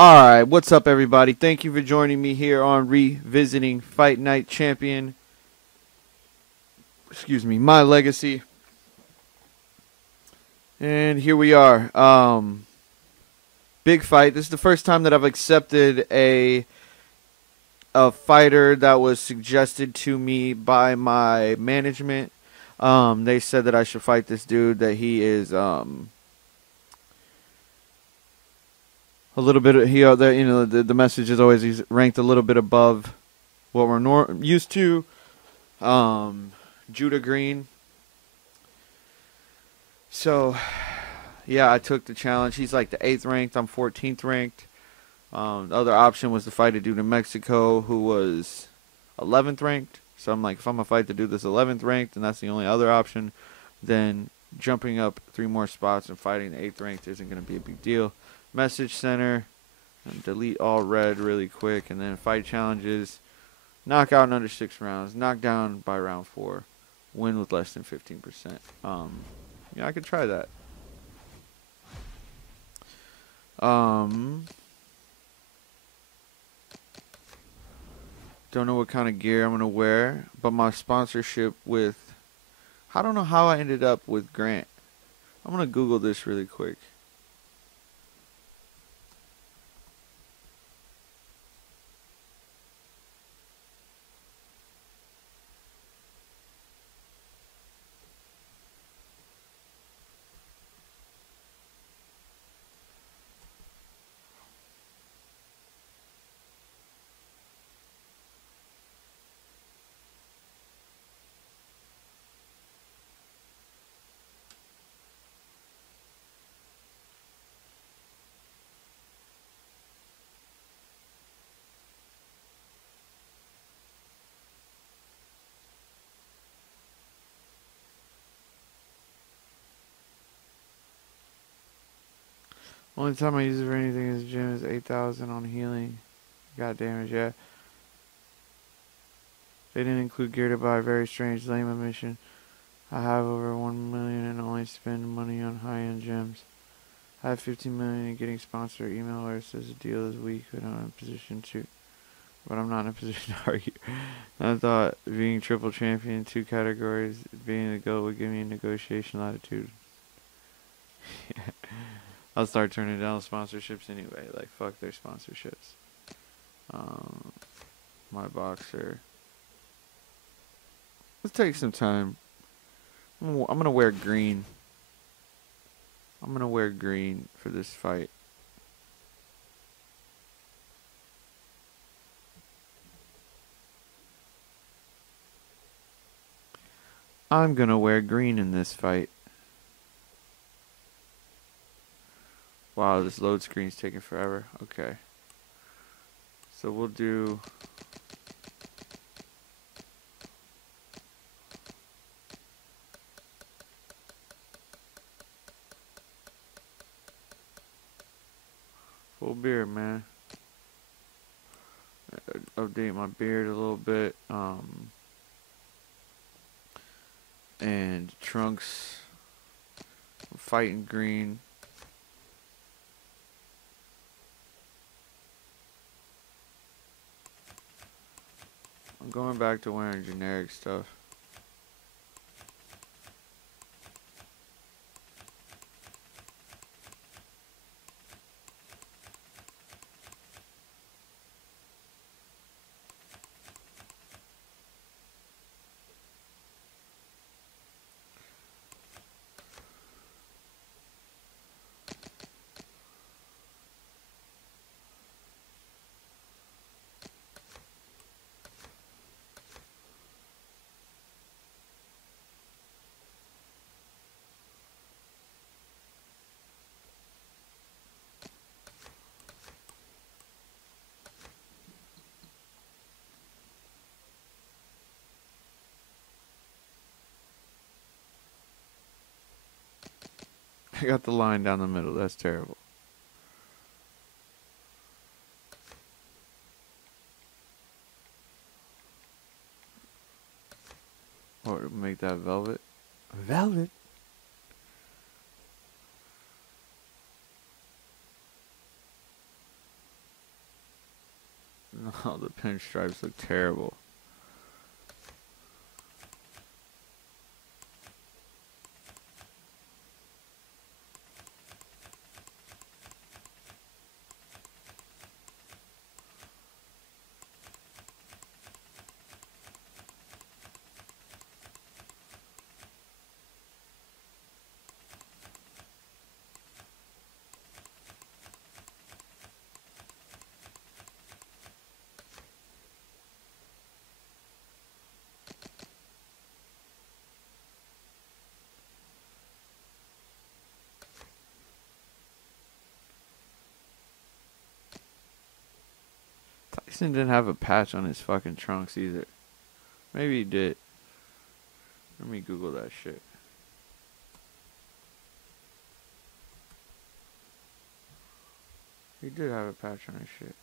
Alright, what's up everybody? Thank you for joining me here on Revisiting Fight Night Champion. My Legacy. And here we are. Big fight. This is the first time that I've accepted a fighter that was suggested to me by my management. They said that I should fight this dude, that he is a little bit. The message is always he's ranked a little bit above what we're used to. Judah Green. So, yeah, I took the challenge. He's like the 8th ranked. I'm 14th ranked. The other option was to fight a dude in Mexico who was 11th ranked. So I'm like, if I'm going to fight the dude that's 11th ranked, and that's the only other option, then jumping up 3 more spots and fighting the 8th ranked isn't going to be a big deal. Message center, and delete all red really quick, and then fight challenges. Knockout in under 6 rounds. Knockdown by round 4. Win with less than 15%. Yeah, I could try that. Don't know what kind of gear I'm going to wear, but my sponsorship with... I don't know how I ended up with Grant. I'm going to Google this really quick. Only time I use it for anything in the gym is 8,000 on healing. God damage, yeah. They didn't include gear to buy. Very strange, lame omission. I have over 1 million and only spend money on high-end gems. I have 15 million and getting sponsored email where it says the deal is weak, but I'm in a position to. But I'm not in a position to argue. I thought being triple champion in 2 categories, being the GOAT would give me a negotiation latitude. I'll start turning down sponsorships anyway. Like, fuck their sponsorships. My boxer. Let's take some time. I'm going to wear green. I'm going to wear green for this fight. I'm going to wear green in this fight. Wow, this load screen's taking forever. Okay. So we'll do... full beard, man. Update my beard a little bit. And trunks. Fighting green. I'm going back to wearing generic stuff. I got the line down the middle. That's terrible. Or make that velvet. Velvet? Oh, the pinstripes look terrible. Tyson didn't have a patch on his fucking trunks either. Maybe he did. Let me Google that shit. He did have a patch on his shit.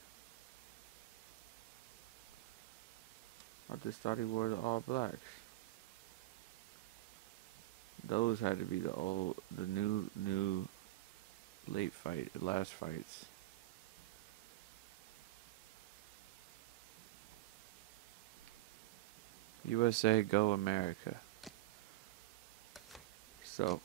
I just thought he wore the all blacks. Those had to be the new last fights. USA Go America. So.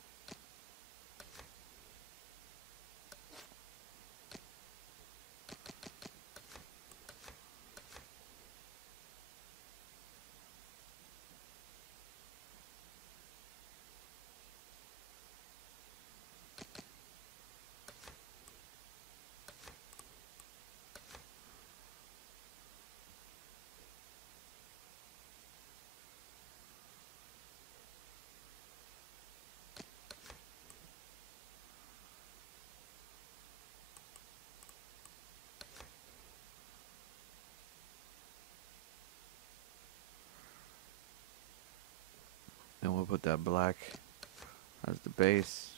Then we'll put that black as the base.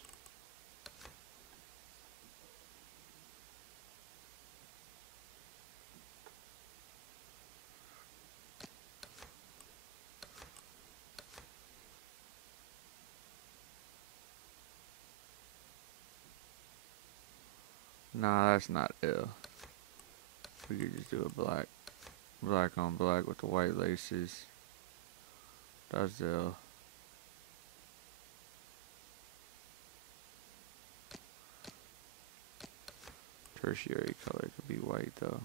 Nah, that's not ill. We could just do a black on black with the white laces. That's ill. Tertiary color could be white though.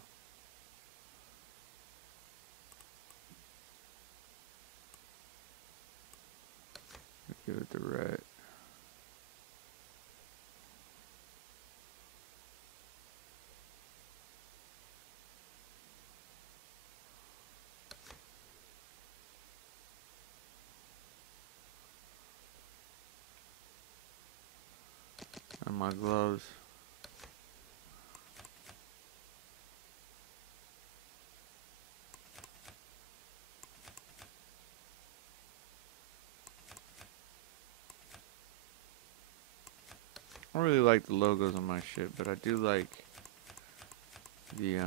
Give it the red. And my gloves. I don't really like the logos on my shit, but I do like the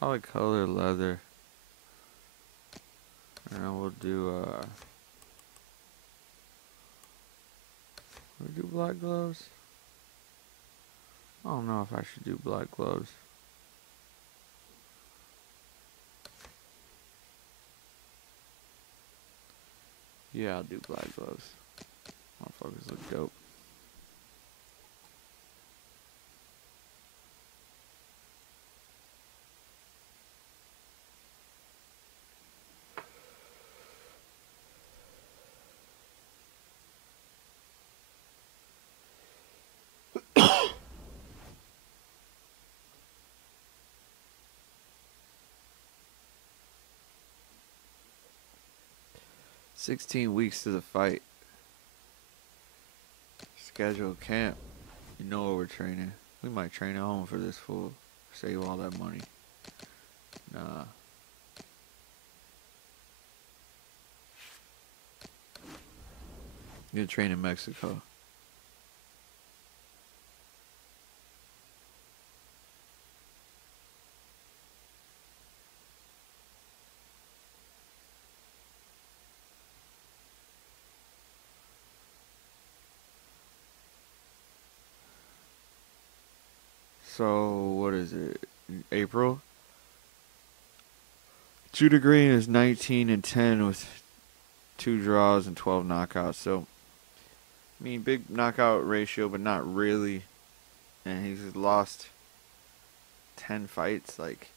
solid color leather. And then we'll do we do black gloves? I don't know if I should do black gloves. Yeah, I'll do black gloves. Motherfuckers look dope. $16 weeks to the fight. Scheduled camp. You know where we're training. We might train at home for this fool. Save all that money. Nah. You train in Mexico. So what is it? April. Judah Green is 19-10 with 2 draws and 12 knockouts. So I mean, big knockout ratio, but not really. And he's lost 10 fights. Like,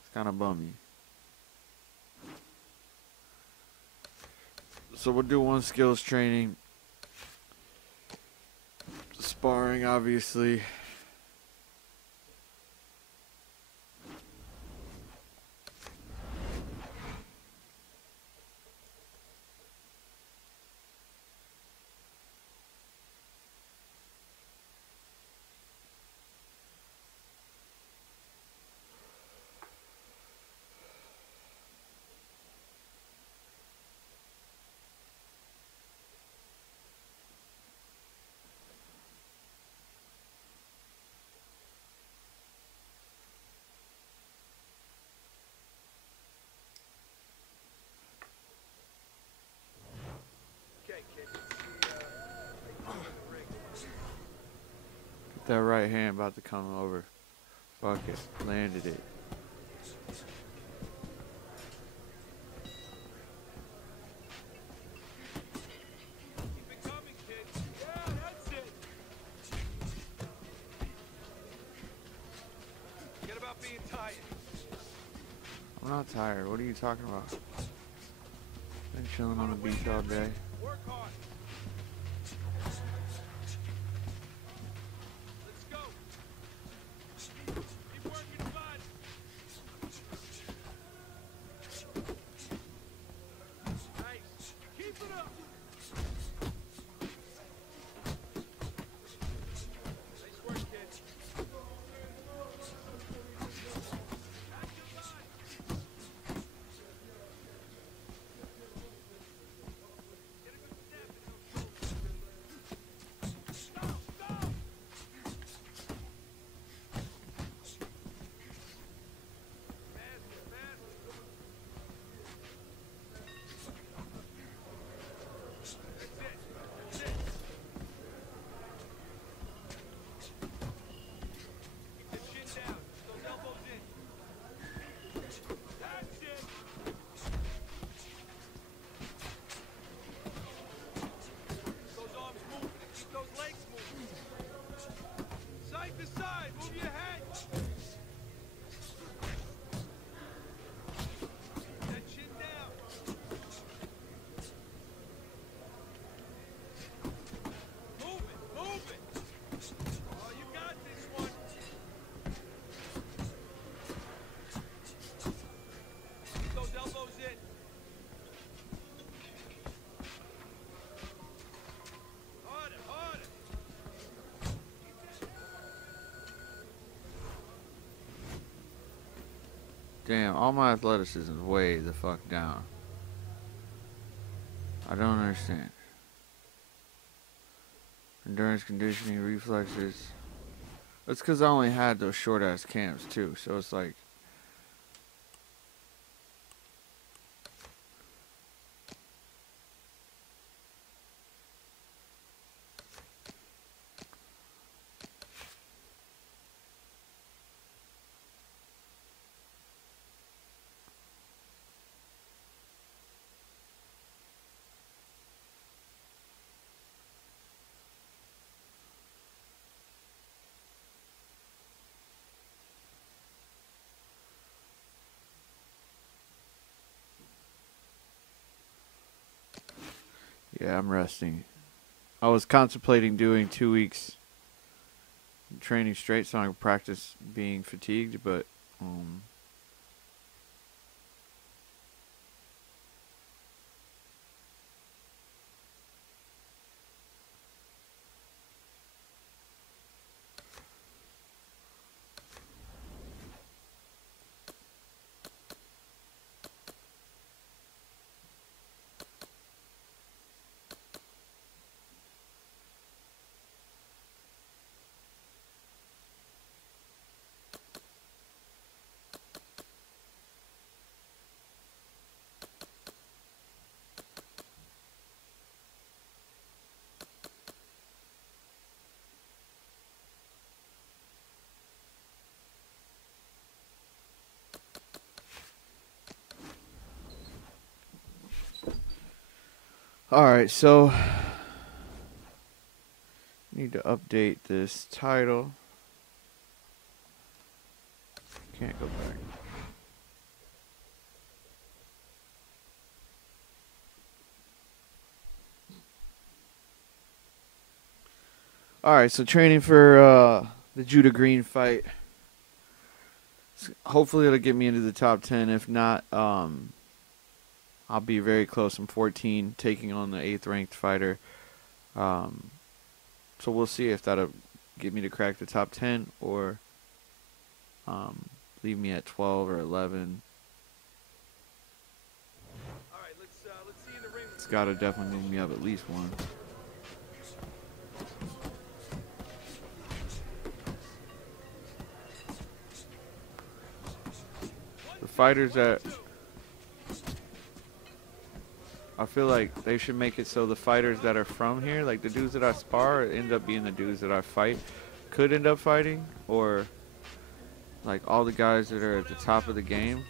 it's kind of bummy. So we'll do one skills training. Sparring, obviously. Get that right hand about to come over. Fuck it. Landed it. I'm not tired. What are you talking about? Been chilling on the beach all day. Damn, all my athleticism is way the fuck down. I don't understand. Endurance, conditioning, reflexes. It's because I only had those short ass camps too, so it's like. Yeah, I'm resting. I was contemplating doing 2 weeks training straight so I can practice being fatigued, but Alright, so need to update this title. Can't go back. Alright, so training for the Judah Green fight. Hopefully it'll get me into the top 10. If not, I'll be very close. I'm 14, taking on the 8th ranked fighter. So we'll see if that'll get me to crack the top 10 or leave me at 12 or 11. All right, let's see in the ring. It's got to definitely move me up at least one. The fighters that I feel like they should make it so the fighters that are from here, like the dudes that I spar, end up being the dudes that I fight, could end up fighting, or like all the guys that are at the top of the game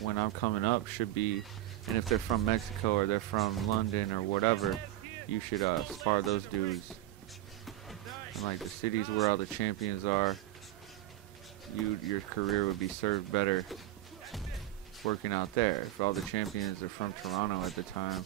when I'm coming up should be, and if they're from Mexico or they're from London or whatever, you should spar those dudes. And like the cities where all the champions are, your career would be served better working out there. If all the champions are from Toronto at the time.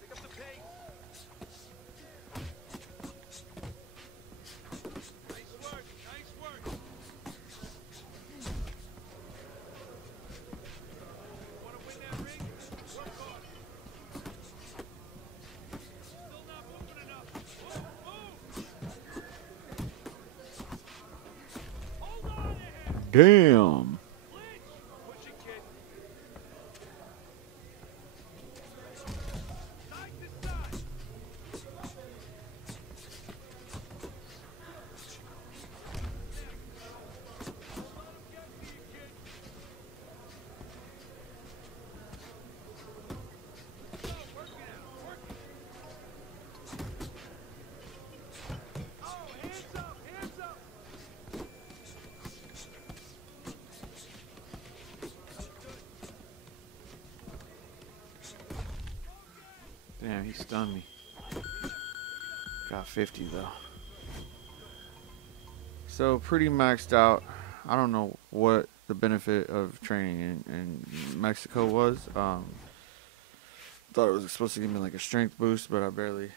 Pick up the pace. Nice work, nice work. Want to win that ring? Work hard. Still not moving enough. Move. Hold on there. Damn. Push it, kid. Side to side. Work it out. Work it. Oh, hands up, hands up. Damn, he stunned me. Got 50 though. So pretty maxed out. I don't know what the benefit of training in Mexico was. Thought it was supposed to give me like a strength boost, but I barely.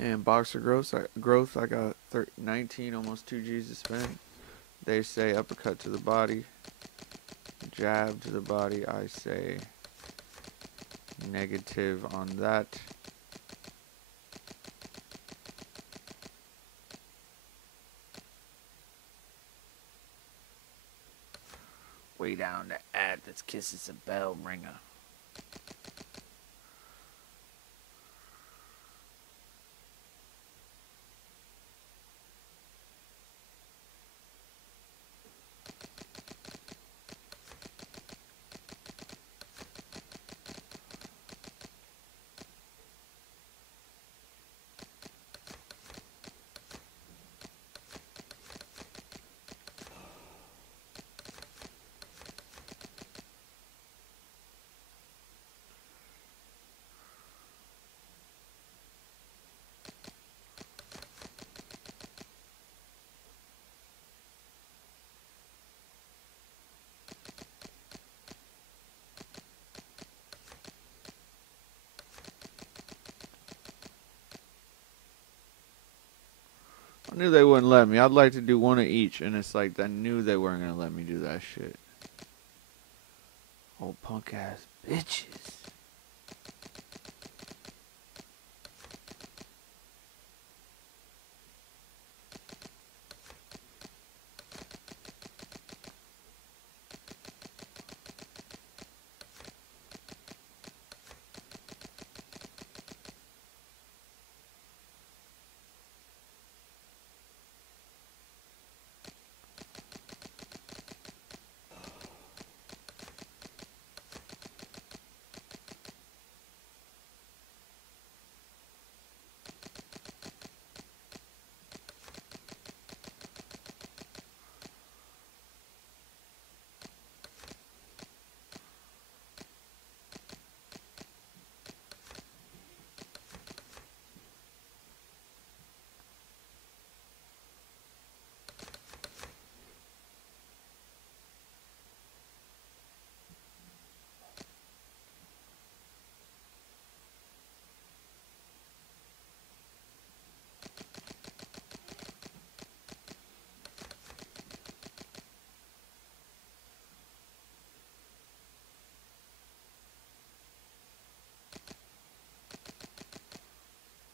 And boxer growth, I got 19, almost 2 G's to spend. They say uppercut to the body, jab to the body. I say negative on that. Way down to ad that kisses a bell ringer. I knew they wouldn't let me. I'd like to do one of each, and it's like I knew they weren't gonna let me do that shit. Old punk ass bitches.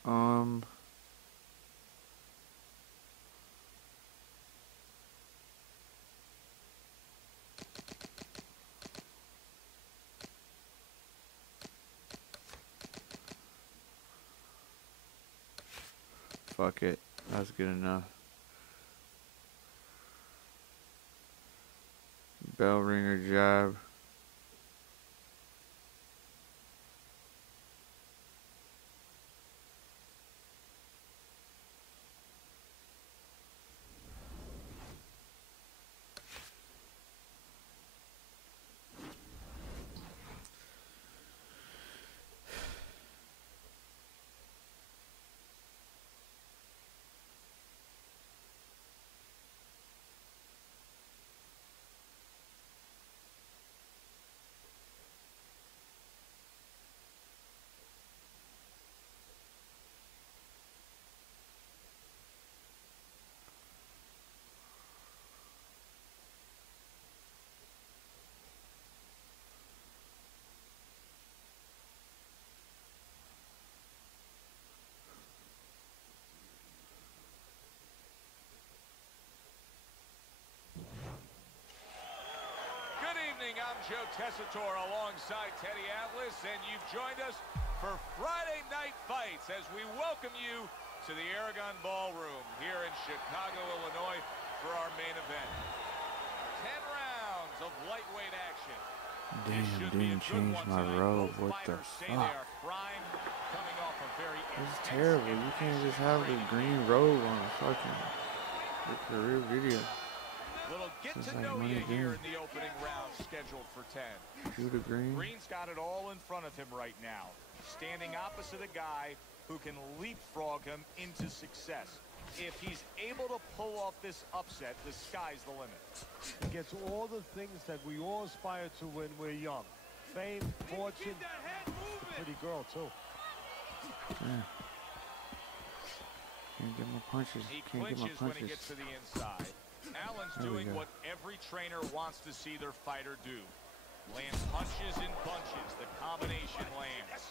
Um. Fuck it. That's good enough. Bell ringer jab. Good evening, I'm Joe Tessitore alongside Teddy Atlas, and you've joined us for Friday Night Fights as we welcome you to the Aragon Ballroom here in Chicago, Illinois for our main event. 10 rounds of lightweight action. Damn, didn't change my robe. What the fuck? This is terrible. You can't just have the green robe on a fucking career video. Little get to know you here in the opening round scheduled for 10. Shoot a green. Green's got it all in front of him right now, standing opposite a guy who can leapfrog him into success. If he's able to pull off this upset, the sky's the limit. He gets all the things that we all aspire to when we're young. Fame, fortune, a pretty girl too. Yeah. Can't get my punches. He Can't get my clinches when he punches. gets to the inside. Allen's doing what every trainer wants to see their fighter do. Land punches and bunches. The combination lands.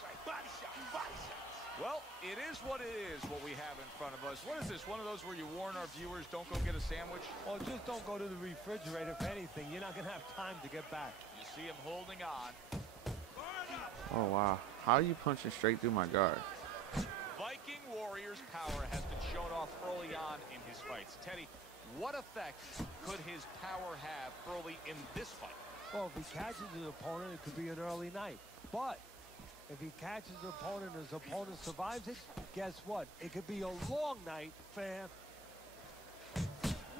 Well, it is what it is, what we have in front of us. What is this, one of those where you warn our viewers, don't go get a sandwich? Or just don't go to the refrigerator. If anything, you're not going to have time to get back. You see him holding on. Oh, wow. How are you punching straight through my guard? Viking Warrior's power has been shown off early on in his fights. Teddy, what effect could his power have early in this fight? Well, if he catches his opponent, it could be an early night. But if he catches his opponent and his opponent survives it, guess what? It could be a long night, fam.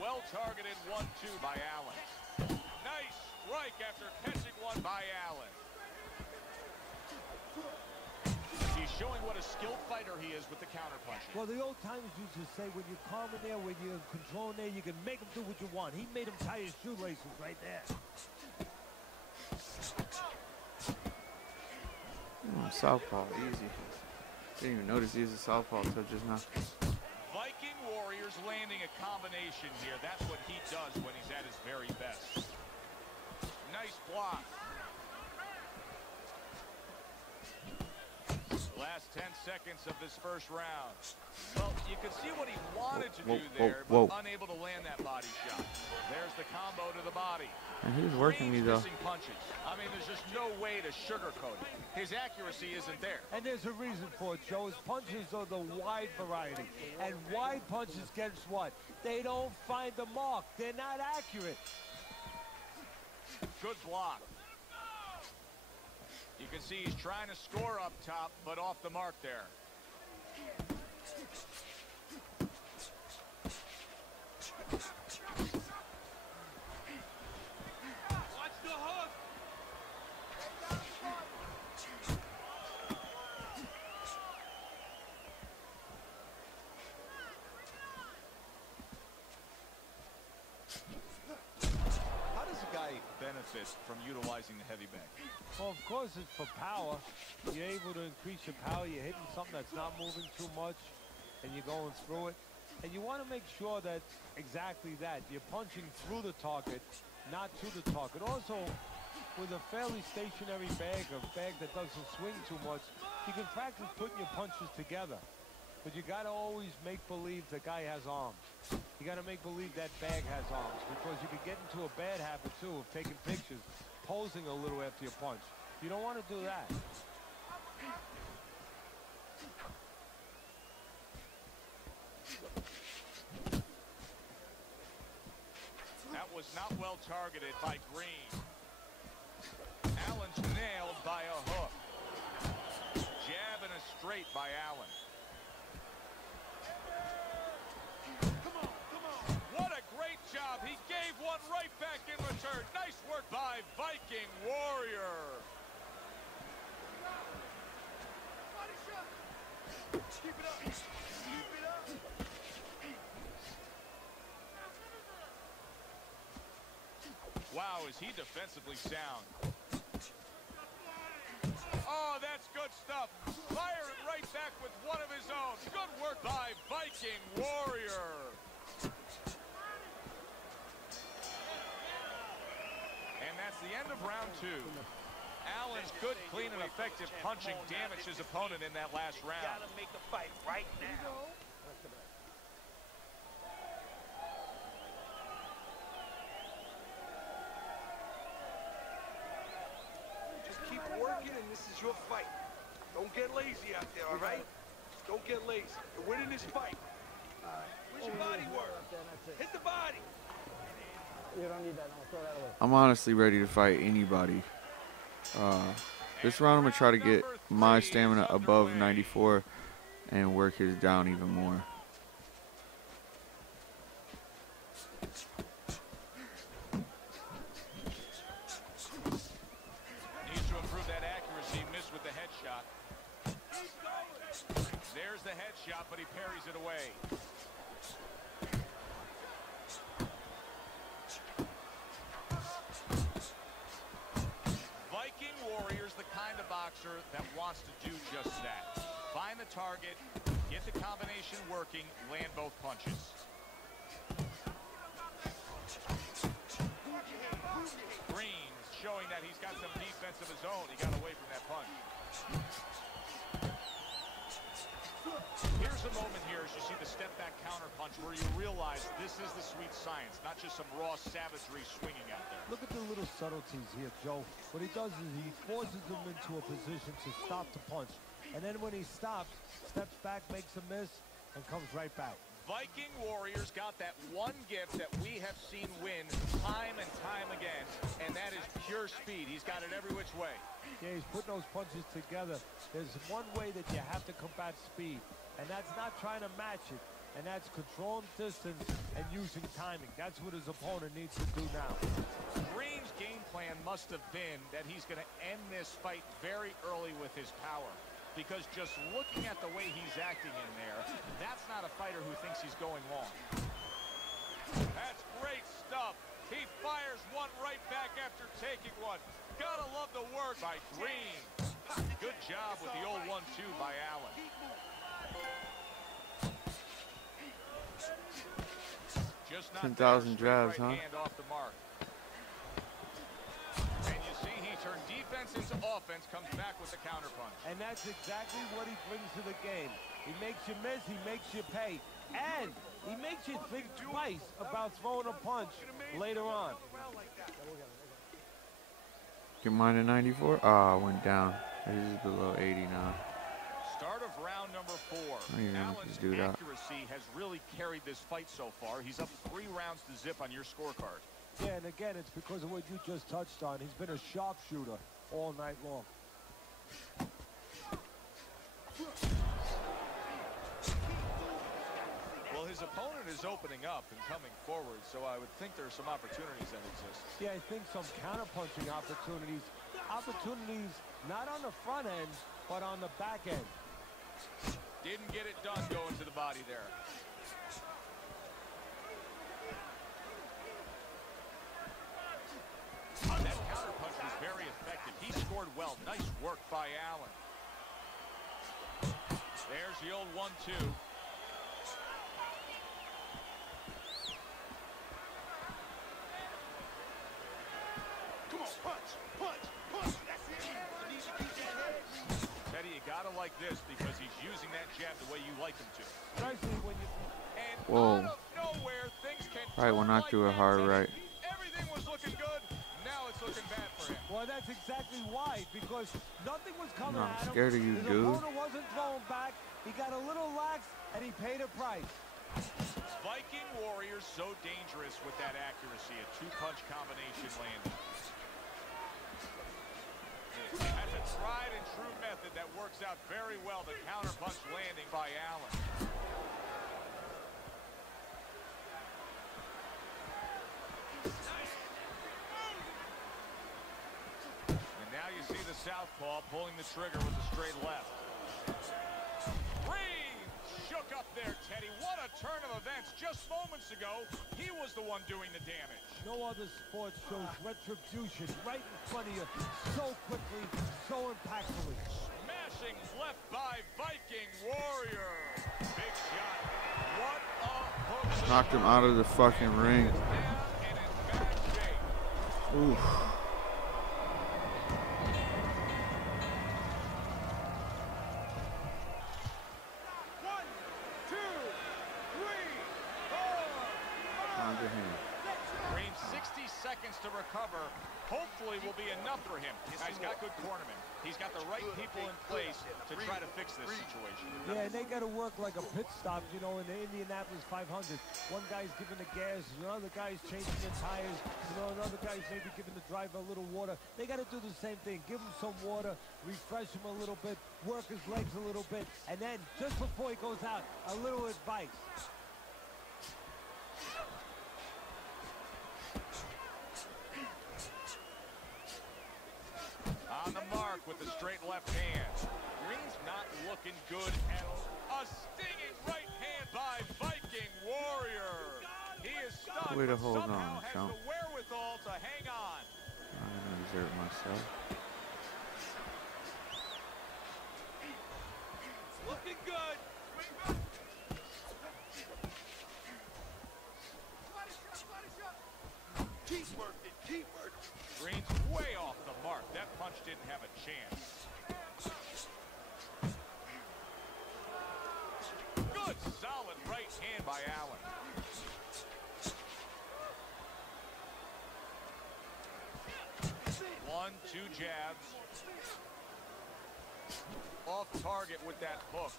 Well targeted 1-2 by Allen. Nice strike after catching one by Allen. He's showing what a skilled fighter he is with the counterpunching. Well, the old timers used to say, when you're calm in there, when you're in control in there, you can make him do what you want. He made him tie his shoelaces right there. Southpaw, easy. Didn't even notice he was a southpaw until just now. Viking Warriors landing a combination here. That's what he does when he's at his very best. Nice block. Last 10 seconds of this first round. Well, you can see what he wanted to do there, but unable to land that body shot. There's the combo to the body. And he was working me, though. Punches. I mean, there's just no way to sugarcoat it. His accuracy isn't there. And there's a reason for it, Joe. His punches are the wide variety. And wide punches, guess what? They don't find the mark. They're not accurate. Good block. You can see he's trying to score up top, but off the mark there. Watch the hook. How does a guy benefit from utilizing the heavy bag? Well, of course, it's for power. You're able to increase your power. You're hitting something that's not moving too much, and you're going through it. And you want to make sure that exactly that. You're punching through the target, not to the target. Also, with a fairly stationary bag, a bag that doesn't swing too much, you can practice putting your punches together. But you got to always make believe the guy has arms. You got to make believe that bag has arms, because you could get into a bad habit, too, of taking pictures, posing a little after your punch. You don't want to do that. That was not well targeted by Green. Allen's nailed by a hook. Jab and a straight by Allen. Come on, come on. What a great job. He gave one right back in return. Nice work by Viking Warrior. Keep it up. Keep it up. Wow, is he defensively sound. Oh, that's good stuff. Firing right back with one of his own. Good work by Viking Warrior. And that's the end of round 2. Allen's good, clean, and effective punching damaged his opponent in that last round. Gotta make a fight right now. Just keep working, and this is your fight. Don't get lazy out there, all right? Don't get lazy. You're winning this fight. Where's your body work? Hit the body. You don't need that. No, throw that away. I'm honestly ready to fight anybody. This round I'm going to try to get my stamina above 94 and work his down even more. Needs to improve that accuracy. Missed with the headshot. There's the headshot, but he parries it away. Viking Warrior's the kind of boxer that wants to do just that. Find the target, get the combination working, land both punches. Green's showing that he's got some defense of his own. He got away from that punch. Here's a moment here as you see the step back counter punch where you realize this is the sweet science, not just some raw savagery swinging out there. Look at the little subtleties here, Joe. What he does is he forces him into a position to stop the punch. And then when he stops, steps back, makes a miss, and comes right back. Viking Warriors got that one gift that we have seen win time and time again, and that is pure speed. He's got it every which way. Yeah, he's putting those punches together. There's one way that you have to combat speed, and that's not trying to match it, and that's controlling distance and using timing. That's what his opponent needs to do now. Green's game plan must have been that he's going to end this fight very early with his power. Because just looking at the way he's acting in there, that's not a fighter who thinks he's going long. That's great stuff. He fires one right back after taking one. Gotta love the work by Green. Good job with the old 1-2 by Allen. Just not 10,000 jabs, huh? Hand off the mark. And you see he turned defense into offense, comes back with the counter punch. And that's exactly what he brings to the game. He makes you miss, he makes you pay. And he makes you think twice about throwing a punch later on. Get mine at 94? Ah, went down. This is below 80 now. Start of round number 4. Allen's do that. accuracy has really carried this fight so far. He's up 3 rounds to zip on your scorecard. Yeah, and again, it's because of what you just touched on. He's been a sharpshooter all night long. Well, his opponent is opening up and coming forward, so I would think there are some opportunities that exist. Yeah, I think some counterpunching opportunities. Opportunities not on the front end, but on the back end. Didn't get it done going to the body there. That counterpunch was very effective. He scored well. Nice work by Allen. There's the old 1-2. Come on, punch, punch, punch. That's it. You need to keep that head. Teddy, you gotta like this because he's using that jab the way you like him to. Especially when you... And Whoa. out of nowhere, things can Right when I turn threw like a hard that, right. Teddy. Everything was looking good. Now it's looking bad for him. Well, that's exactly why, because nothing was coming I'm at him. scared of you, His dude. opponent wasn't throwing back. He got a little lax, and he paid a price. Viking Warriors so dangerous with that accuracy. A two-punch combination landing. That's a tried and true method that works out very well. The counterpunch landing by Allen. And now you see the southpaw pulling the trigger with the straight left. Shook up there, Teddy. What a turn of events. Just moments ago, he was the one doing the damage. No other sport shows retribution right in front of you so quickly, so impactfully. Smashing left by Viking Warrior. Big shot. What a hook. Knocked him out of the fucking ring. Down and in bad shape. Oof. Reigns 60 seconds to recover. Hopefully will be enough for him. Now, he's got good cornermen. He's got the right people in place to try to fix this situation. Yeah, and they got to work like a pit stop, you know, in the Indianapolis 500. One guy's giving the gas, another guy's changing the tires, you know, another guy's maybe giving the driver a little water. They got to do the same thing. Give him some water, refresh him a little bit, work his legs a little bit, and then just before he goes out, a little advice. On the mark with the straight left hand. Reigns not looking good at all. A stinging right hand by Viking Warrior. He is stunned, Way to but hold somehow on, has chump. the wherewithal to hang on. I'm gonna exert myself. Looking good. Keep working, keep working. Reigns way off the mark. That punch didn't have a chance. Good, solid right hand by Allen. One, two jabs. Off target with that hook.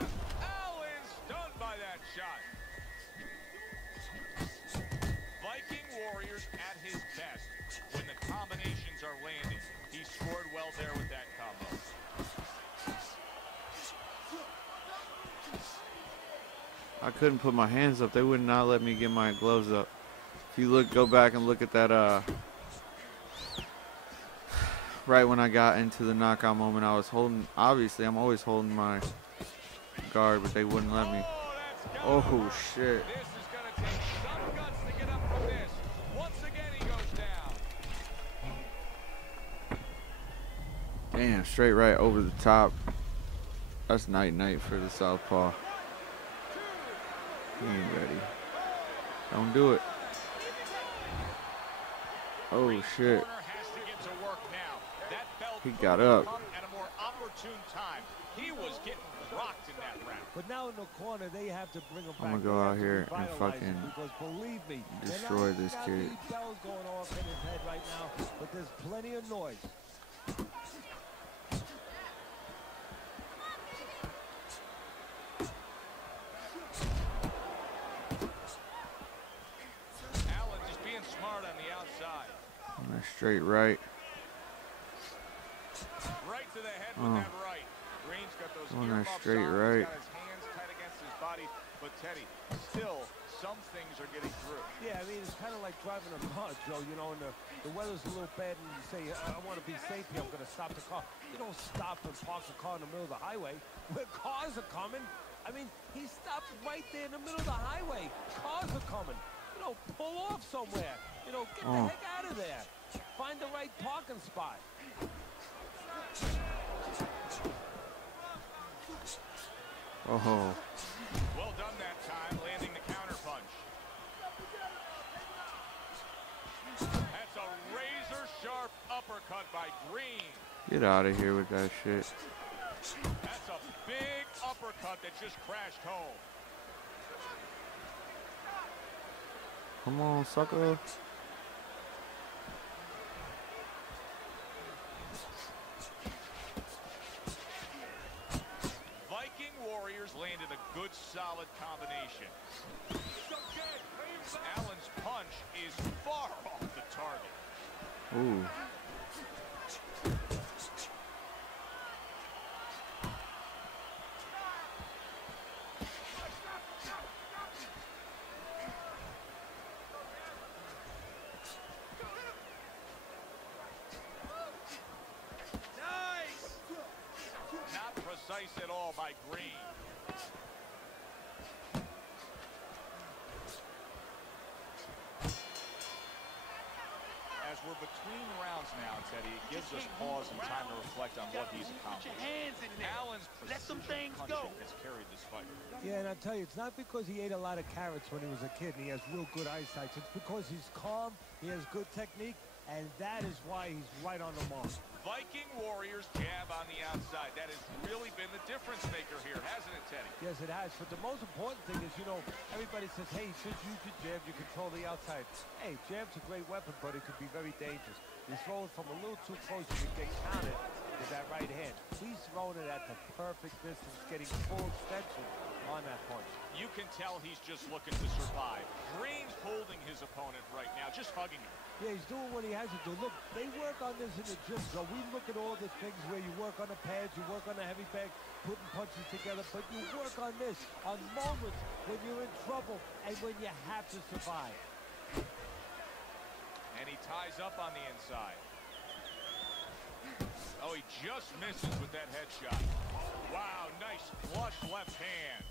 Allen stunned by that shot. Viking Warriors at his best when the combinations are landing. He scored well there with that combo. I couldn't put my hands up. They would not let me get my gloves up. If you look, go back and look at that. Right when I got into the knockout moment, I was holding. Obviously, I'm always holding my guard, but they wouldn't let me. Oh shit! This is going to take some guts to get up from this. Once again, he goes down. Damn, straight right over the top. That's night for the southpaw. He ain't ready. Don't do it. Oh shit! Corner has to get to work now. That belt He could got have up. come at a more opportune time. He was getting rocked in that round. But now in the corner, they have to bring him back. I'm gonna go They have out to here and revitalize him, fucking because believe me, destroy this not kid. many bells going off in his head right now, but there's plenty of noise. Allen just being smart on the outside. On that straight right. Right to the head with that right. Reigns got those On that earmuffs straight on. right. He's got his hands tight against his body. But Teddy, still, some things are getting through. Yeah, I mean, it's kind of like driving a car, Joe, you know, and the weather's a little bad, and you say, I want to be safe here, I'm going to stop the car. You don't stop and park the car in the middle of the highway where cars are coming. I mean, he stopped right there in the middle of the highway. Cars are coming. You know, pull off somewhere. You know, get the heck out of there. Find the right parking spot. Oh. That's a razor-sharp uppercut by Green. Get out of here with that shit. That's a big uppercut that just crashed home. Come on, sucker. Viking Warriors landed a good, solid combination. Allen's punch is far off the target. Ooh. Not precise at all by Green. As we're between rounds now, Teddy, it gives us pause and time to reflect on what he's accomplished. Allen's precision punching has carried this fight. Yeah, and I tell you, it's not because he ate a lot of carrots when he was a kid and he has real good eyesight. It's because he's calm, he has good technique, and that is why he's right on the mark. Viking Warriors jab on the outside. That has really been the difference maker here, hasn't it, Teddy? Yes, it has. But the most important thing is, you know, everybody says, hey, since you use your jab, you control the outside. Hey, jab's a great weapon, but it could be very dangerous. You throw it from a little too close, you can get counted with that right hand. He's throwing it at the perfect distance, getting full extension on that punch. You can tell he's just looking to survive. Green's holding his opponent right now, just hugging him. Yeah, he's doing what he has to do. Look, they work on this in the gym, so we look at all the things where you work on the pads, you work on the heavy bag, putting punches together, but you work on this, on moments when you're in trouble and when you have to survive. And he ties up on the inside. Oh, he just misses with that headshot. Wow, nice flush left hand.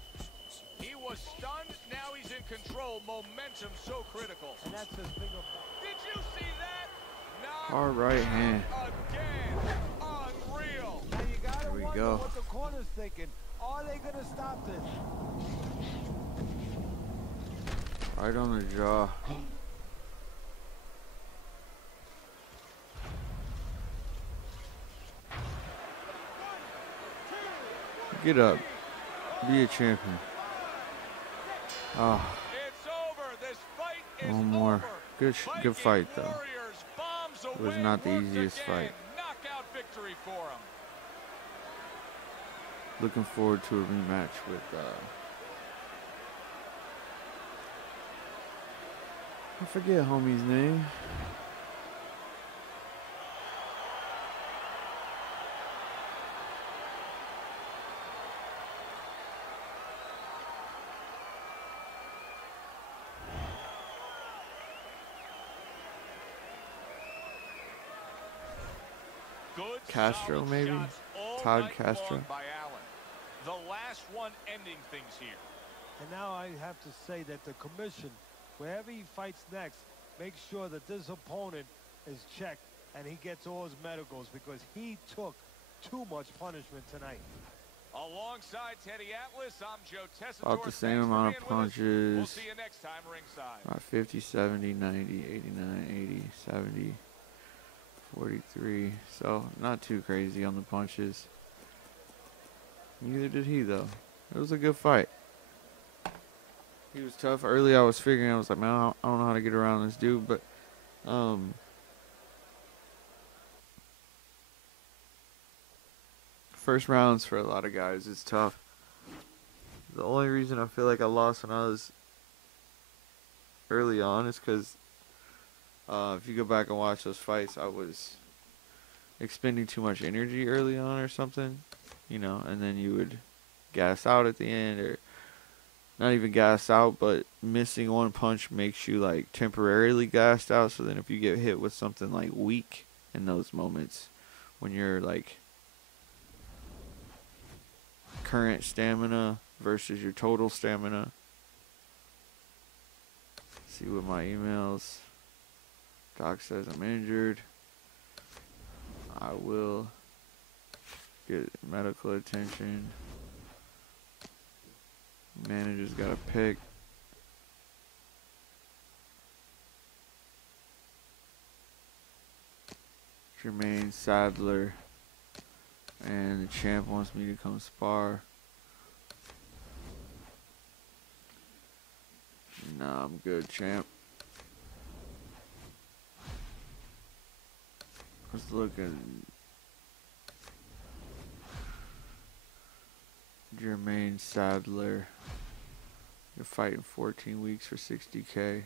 He was stunned, now he's in control. Momentum so critical. And that's the thing of... Did you see that? Knocked Our right hand. again. Unreal. Now you gotta There we wonder go. what the corner's thinking. Are they gonna stop this? Right on the jaw. Get up. Be a champion. Ah, It's over. This fight is one more. over. Good Viking fight though. Warriors bombs It was away not the once easiest again. fight. Knockout victory for him. Looking forward to a rematch with I forget homie's name. Good, Castro, solid maybe? shots all Todd night Castro. long by Allen. The last one ending things here. And now I have to say that the commission, wherever he fights next, makes sure that this opponent is checked and he gets all his medicals because he took too much punishment tonight. Alongside Teddy Atlas, I'm Joe Tessitore. About the same Thanks for amount of being with us. We'll punches. see you next time ringside. About 50, 70, 90, 89, 80, 70, 43. So not too crazy on the punches. Neither did he though. It was a good fight. He was tough. Early I was figuring, I was like, man, I don't know how to get around this dude, but first rounds for a lot of guys is tough. The only reason I feel like I lost when I was early on is because if you go back and watch those fights, I was expending too much energy early on or something, you know, and then you would gas out at the end, or not even gas out, but missing one punch makes you like temporarily gassed out. So then if you get hit with something like weak in those moments when you're like current stamina versus your total stamina. See what my emails. Doc says I'm injured. I will get medical attention. Manager's got a pick. Jermaine Sadler. And the champ wants me to come spar. Nah, I'm good, champ. Let's look at Jermaine Sadler. You're fighting 14 weeks for 60K.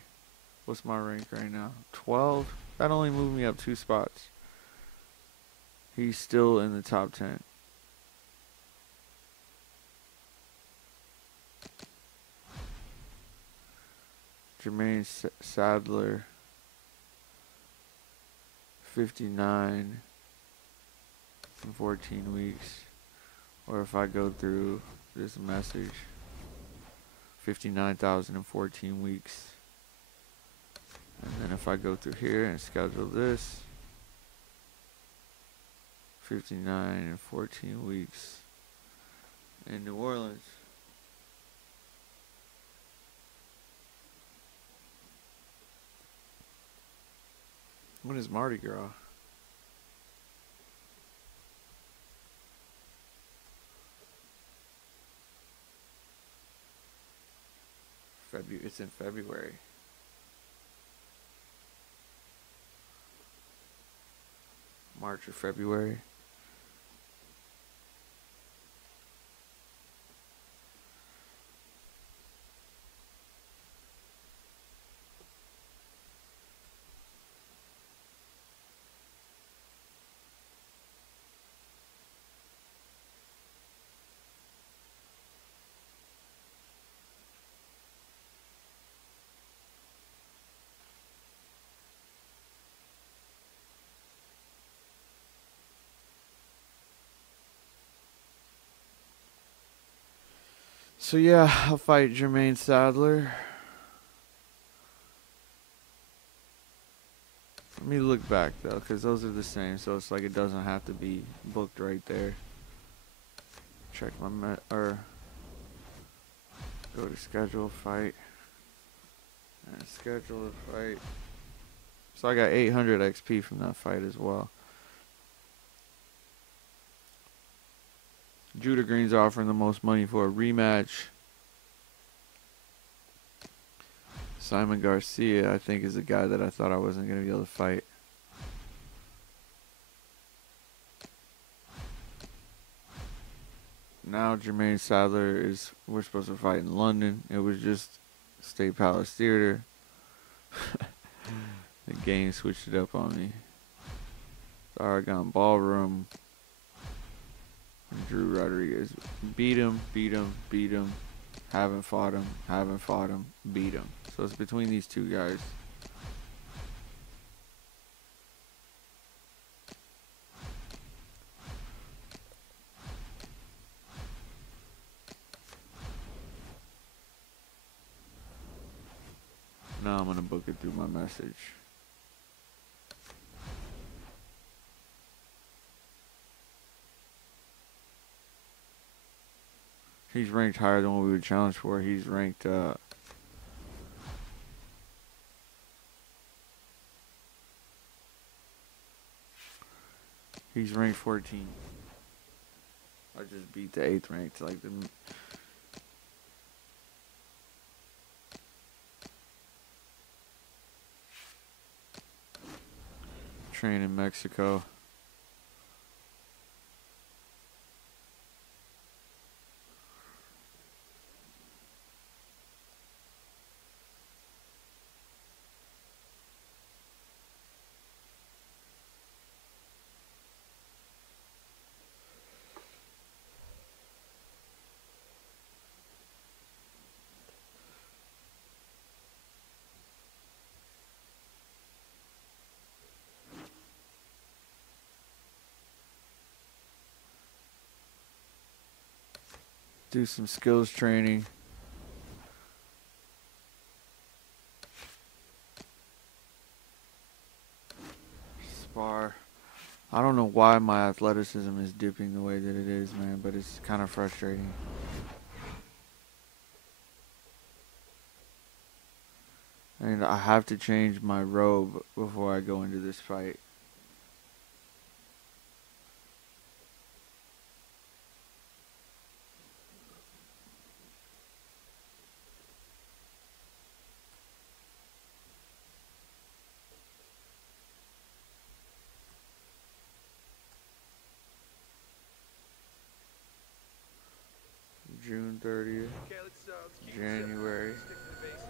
What's my rank right now? 12? That only moved me up 2 spots. He's still in the top 10. Jermaine Sadler, 59 in 14 weeks. Or if I go through this message, 59,000 in 14 weeks. And then if I go through here and schedule this, 59 in 14 weeks in New Orleans. When is Mardi Gras? It's in February. March or February. So yeah, I'll fight Jermaine Sadler. Let me look back though, because those are the same, so it's like it doesn't have to be booked right there. Check my or go to schedule fight and schedule a fight. So I got 800 XP from that fight as well. Judah Green's offering the most money for a rematch. Simon Garcia, I think, is the guy that I thought I wasn't going to be able to fight. Now Jermaine Sadler we're supposed to fight in London. It was just State Palace Theater. The game switched it up on me. The Aragon Ballroom. Drew Rodriguez. Beat him. Haven't fought him. Beat him. So it's between these two guys. Now I'm going to book it through my message. He's ranked higher than what we would challenge for. He's ranked he's ranked 14. I just beat the 8th ranked, like the train in Mexico. Do some skills training. Spar. I don't know why my athleticism is dipping the way that it is, man, but it's kind of frustrating. And I have to change my robe before I go into this fight. June 30th, Okay, let's keep it January. simple. Stick to the basics.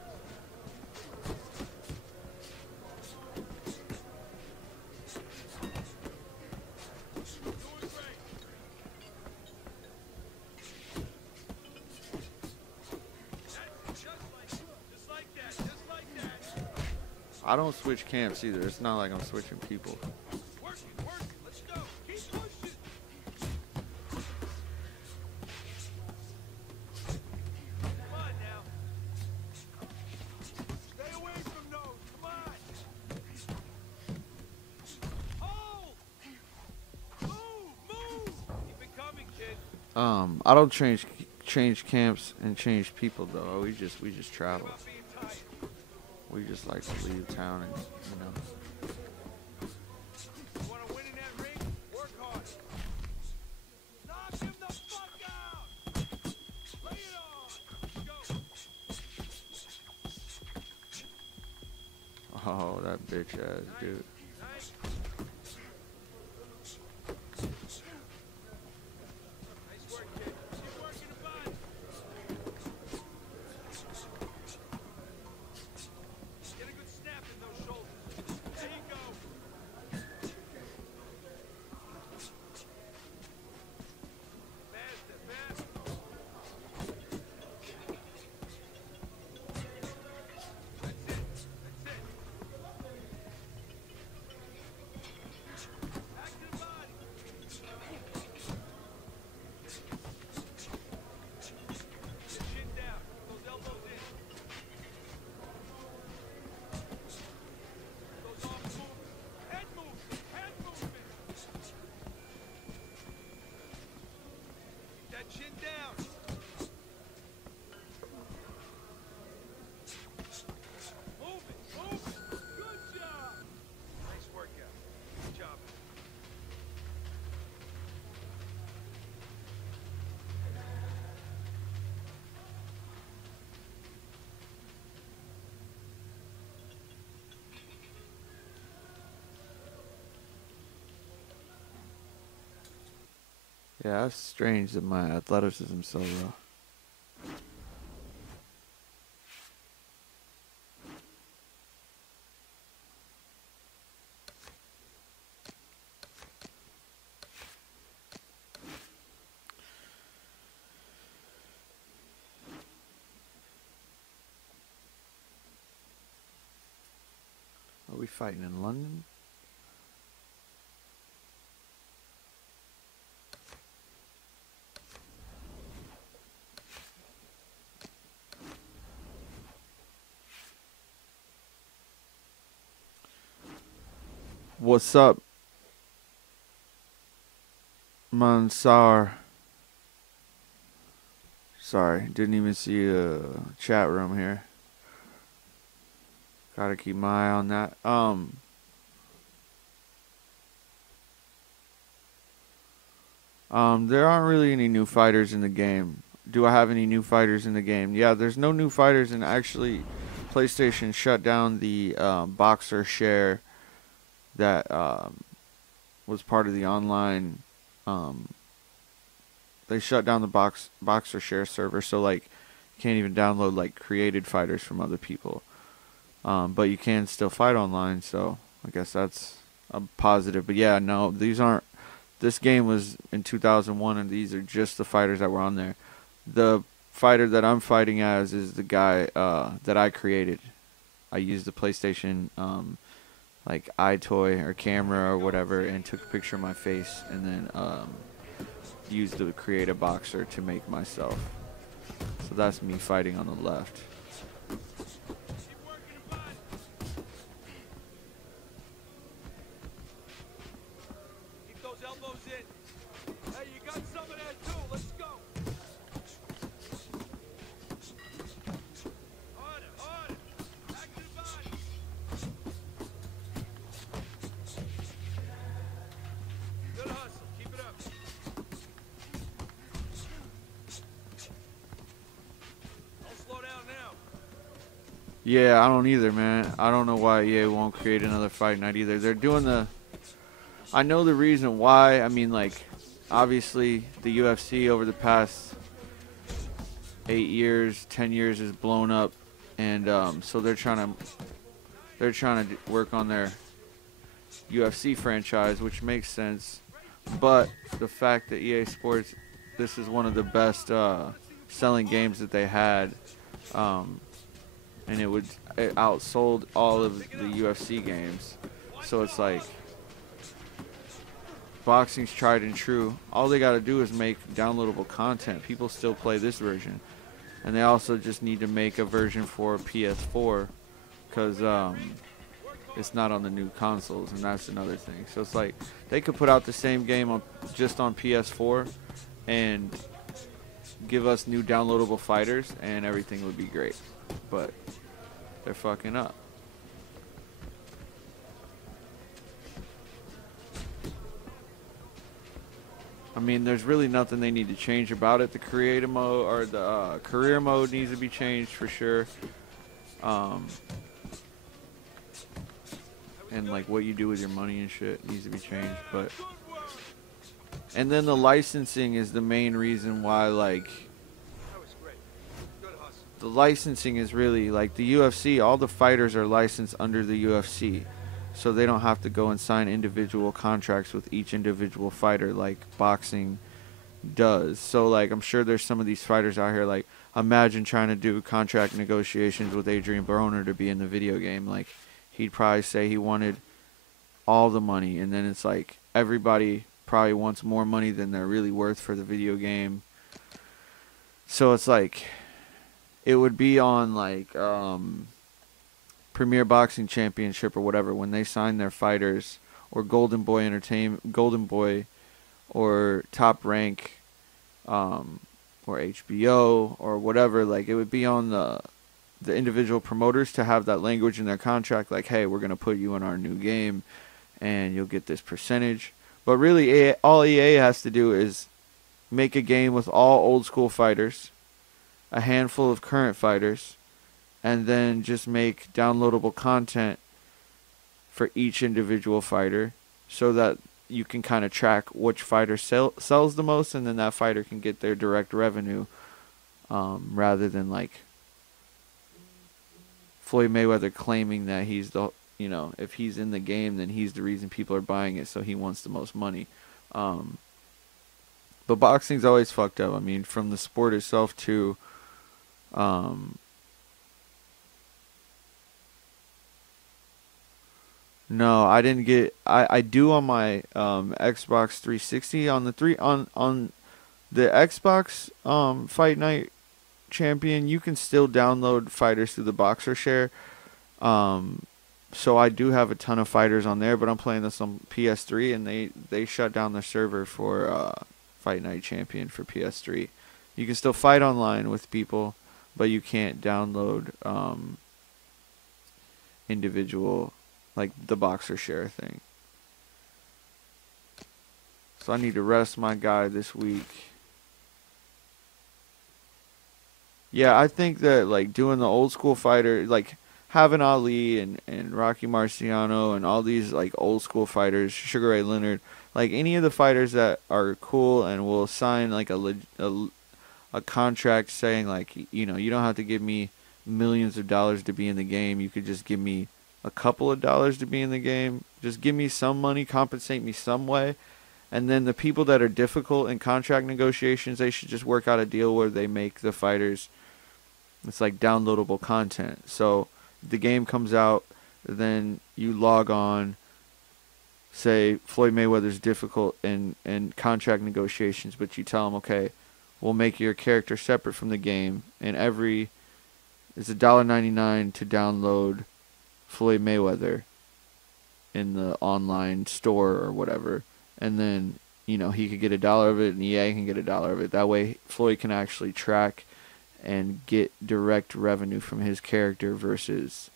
Doing great. That's just like that, just like that. I don't switch camps either. It's not like I'm switching people. Working, let's go. Keep pushing. Come on now. Stay away from those. Come on. Hold. Move. Keep it coming, kid. I don't change camps and change people though. We just travel. About being tired. We just like to leave town and You want to win in that ring? Work hard. Knock him the fuck out. Lay it on. Go. Oh, that bitch ass dude. Nice. Nice work, kid. Keep working the body. Get a good snap in those shoulders. There you go. Faster. That's it. Back to the body. Get chin down. Those elbows in. Those arm movements. Head movement. Keep that chin down. Move it. Good job. Nice workout. Good job. Yeah, that's strange that my athleticism's so low. Are we fighting in London? What's up, Mansar? Sorry, didn't even see a chat room here. Gotta keep my eye on that. There aren't really any new fighters in the game. Do I have any new fighters in the game? Yeah, there's no new fighters, and actually, PlayStation shut down the boxer share that was part of the online. They shut down the boxer share server, so like you can't even download like created fighters from other people. But you can still fight online, so I guess that's a positive. But yeah, no, these aren't. This game was in 2001, and these are just the fighters that were on there. The fighter that I'm fighting as is the guy that I created. I used the PlayStation like iToy or camera or whatever and took a picture of my face and then used to create a boxer to make myself. So that's me fighting on the left. Keep working the body. Keep those elbows in. Hey, you got some of that too. Let's go. Harder. Back to the body. Good hustle. Keep it up. Don't slow down now. Yeah, I don't either, man. I don't know why EA won't create another fight night either. They're doing the... I know the reason why. I mean, like, obviously, the UFC over the past 8 years, 10 years is blown up, and so they're trying to work on their UFC franchise, which makes sense. But the fact that EA Sports, this is one of the best selling games that they had, and it outsold all of the UFC games. So it's like boxing's tried and true. All they got to do is make downloadable content. People still play this version, and they also just need to make a version for PS4 because it's not on the new consoles, and that's another thing. So it's like they could put out the same game just on PS4 and give us new downloadable fighters, and everything would be great. But they're fucking up. I mean, there's really nothing they need to change about it. The creative mode or the career mode needs to be changed for sure. And like what you do with your money and shit needs to be changed. But and then the licensing is the main reason why, like, the licensing is really like the UFC. All the fighters are licensed under the UFC, so they don't have to go and sign individual contracts with each individual fighter like boxing does. So like I'm sure there's some of these fighters out here, like imagine trying to do contract negotiations with Adrian Broner to be in the video game. Like he'd probably say he wanted all the money, and then it's like everybody probably wants more money than they're really worth for the video game. So it's like it would be on like Premier Boxing Championship or whatever when they sign their fighters, or Golden Boy Entertainment, Golden Boy, or Top Rank, or HBO or whatever. Like it would be on the individual promoters to have that language in their contract, like, hey, we're gonna put you in our new game, and you'll get this percentage. But really, all EA has to do is make a game with all old school fighters, a handful of current fighters, and then just make downloadable content for each individual fighter so that you can kind of track which fighter sells the most, and then that fighter can get their direct revenue, rather than like Floyd Mayweather claiming that he's the, you know, if he's in the game, then he's the reason people are buying it, so he wants the most money. But boxing's always fucked up. I mean, from the sport itself to no, I didn't get. I do on my Xbox 360 on the Xbox Fight Night Champion. You can still download fighters through the Boxer Share. So I do have a ton of fighters on there, but I'm playing this on PS3, and they shut down the server for Fight Night Champion for PS3. You can still fight online with people, but you can't download individual, like the Boxer Share thing. So I need to rest my guy this week. Yeah, I think that like doing the old school fighter, like having Ali and Rocky Marciano and all these like old school fighters, Sugar Ray Leonard, like any of the fighters that are cool and will sign like a contract saying like, you know, you don't have to give me millions of dollars to be in the game. You could just give me a couple of dollars to be in the game. Just give me some money, compensate me some way. And then the people that are difficult in contract negotiations, they should just work out a deal where they make the fighters, it's like downloadable content. So the game comes out, then you log on, say Floyd Mayweather's difficult in contract negotiations, but you tell him, okay, we'll make your character separate from the game, and it's $1.99 to download Floyd Mayweather in the online store or whatever, and then, you know, he could get $1 of it and EA can get $1 of it. That way Floyd can actually track and get direct revenue from his character versus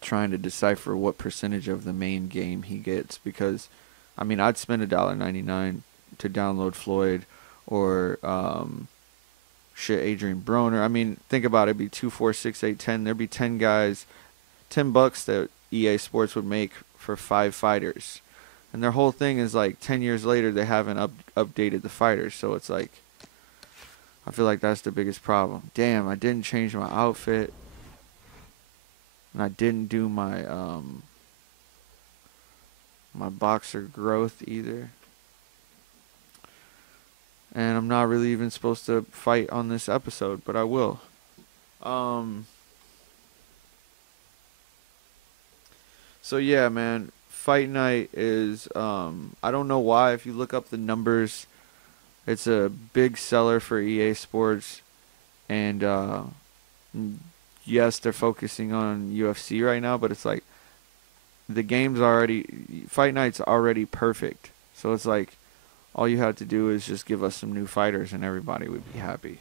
trying to decipher what percentage of the main game he gets. Because I mean, I'd spend $1.99 to download Floyd or Adrian Broner. I mean, think about it. It'd be 2, 4, 6, 8, 10. There'd be 10 guys, $10 that EA Sports would make for 5 fighters. And their whole thing is like 10 years later they haven't updated the fighters, so it's like I feel like that's the biggest problem. Damn, I didn't change my outfit. And I didn't do my my boxer growth either. And I'm not really even supposed to fight on this episode, but I will. So yeah, man, Fight Night is I don't know why. If you look up the numbers, it's a big seller for EA Sports, and yes, they're focusing on UFC right now, but it's like the game's already, Fight Night's already perfect. So it's like all you have to do is just give us some new fighters and everybody would be happy.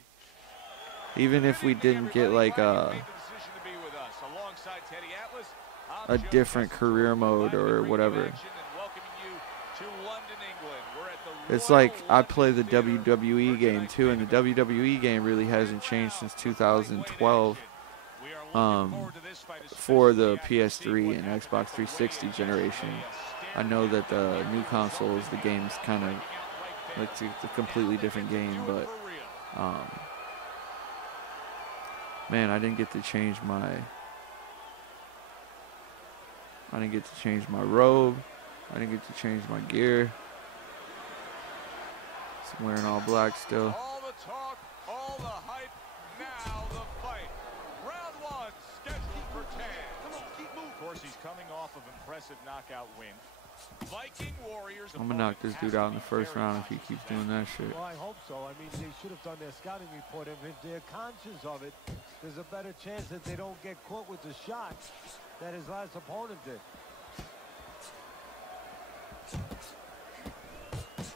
Even if we didn't get like a different career mode or whatever. It's like I play the WWE game too, and the WWE game really hasn't changed since 2012 for the PS3 and Xbox 360 generation. I know that the new consoles, the game's kind of like it's a completely different game, but man, I didn't get to change my robe. I didn't get to change my gear. I'm wearing all black still. All the talk, all the hype, now the fight. Round one, scheduled for 10. Come on, keep moving. Of course, he's coming off of impressive knockout win. Viking Warriors. I'm gonna knock this dude out in the first round if he keeps doing that shit. Well, I hope so. I mean, they should have done their scouting report. If they're conscious of it, there's a better chance that they don't get caught with the shot that his last opponent did.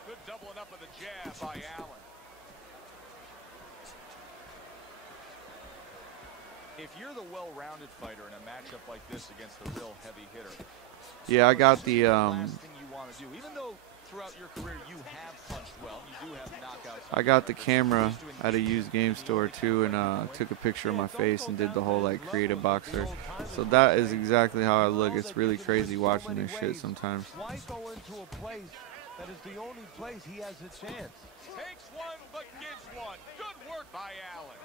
Good doubling up of the jab by Allen. If you're the well-rounded fighter in a matchup like this against the real heavy hitter, yeah, I got the last thing you want to do, even though throughout your career you have punched well, you do have knockouts. I got the camera at a used game store too, and took a picture of my face and did the whole like creative boxer. So that is exactly how I look. It's really crazy watching this shit sometimes. Why go into a place that is the only place he has a chance? Takes one but gives one. Good work by Allen.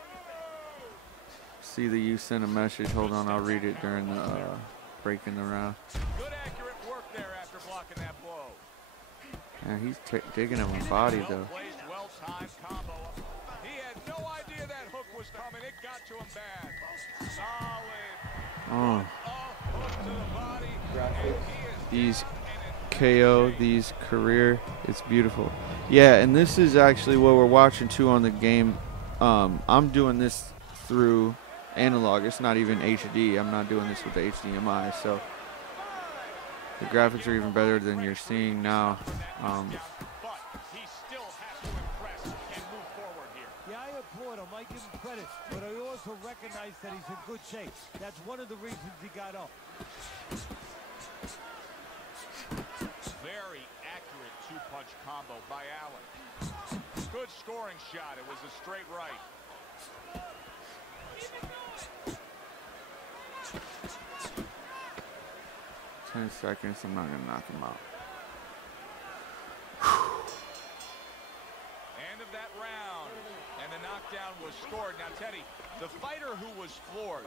See that you sent a message. Hold on, I'll read it during the break in the round. Good accurate work there after blocking that blow. Yeah, he's digging at my body though. Well-placed, well-timed combo. He had no idea that hook was coming. It got to him bad. Solid. Oh, Hook to the body. And he is these KO, these career, it's beautiful. Yeah, and this is actually what we're watching too on the game. I'm doing this through analog. It's not even HD. I'm not doing this with the HDMI, so the graphics are even better than you're seeing now. but he still has to impress and move forward here. Yeah, I applaud him. I give him credit, but I also recognize that he's in good shape. That's one of the reasons he got up. Very accurate two-punch combo by Allen. Good scoring shot. It was a straight right. 10 seconds, I'm not gonna knock him out. End of that round, and the knockdown was scored. Now, Teddy, the fighter who was floored,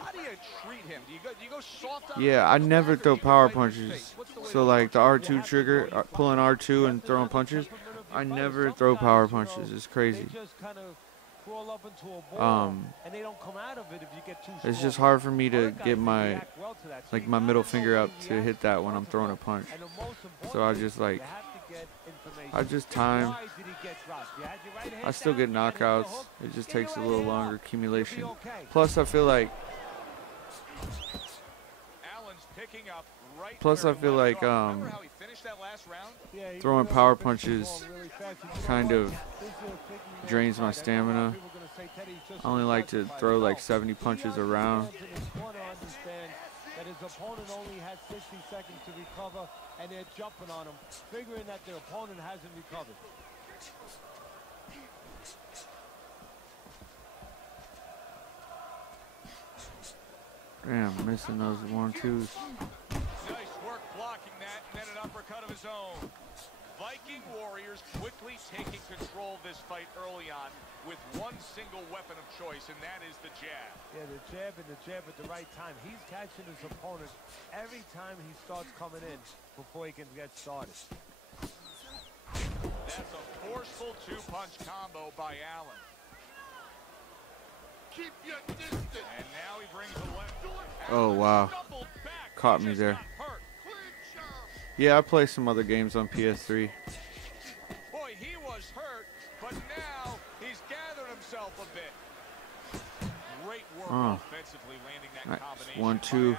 how do you treat him? Do you go soft on him? Yeah, I never throw power punches. So like the R2 trigger, pulling R2 and throwing punches, I never throw power punches. It's crazy. They just kind of crawl up into a ball, and they don't come out of it if you get too It's strong. just hard for me to Other guys, get they my react well to that. So like you my gotta middle know finger when up he to reacts hit that when I'm throwing a punch. And the most important So I thing, just like you have to get information. I just time. Why did he get dropped? You had your right hand I still down, get you had the knockouts. hook. It just Get your takes a right little hand longer up. accumulation. You'll be okay. Plus I feel like Allen's picking up right Plus, where I he feel left like, off. Remember how he finished that last round? Yeah, he throwing was power able to finish the punches ball really fast. And you know kind what? of This is a thinking drains my man's fight. I know a lot stamina. of people are gonna say Teddy's just I only a like to punch throw fighter. like No. 70 punches He around. understands in his corner understands that his opponent only has 60 seconds to recover, and they're jumping on him, figuring that their opponent hasn't recovered. Damn, missing those 1-2s. Nice work blocking that, and then an uppercut uppercut of his own. Viking Warriors quickly taking control of this fight early on with one single weapon of choice, and that is the jab. Yeah, the jab and the jab at the right time. He's catching his opponent every time he starts coming in before he can get started. That's a forceful two-punch combo by Allen. Keep your distance. And now he brings the left. Oh, wow. Caught me there. Yeah, I play some other games on PS3. Boy, he was hurt, but now he's gathered himself a bit. Great work offensively landing that combination. 1-2.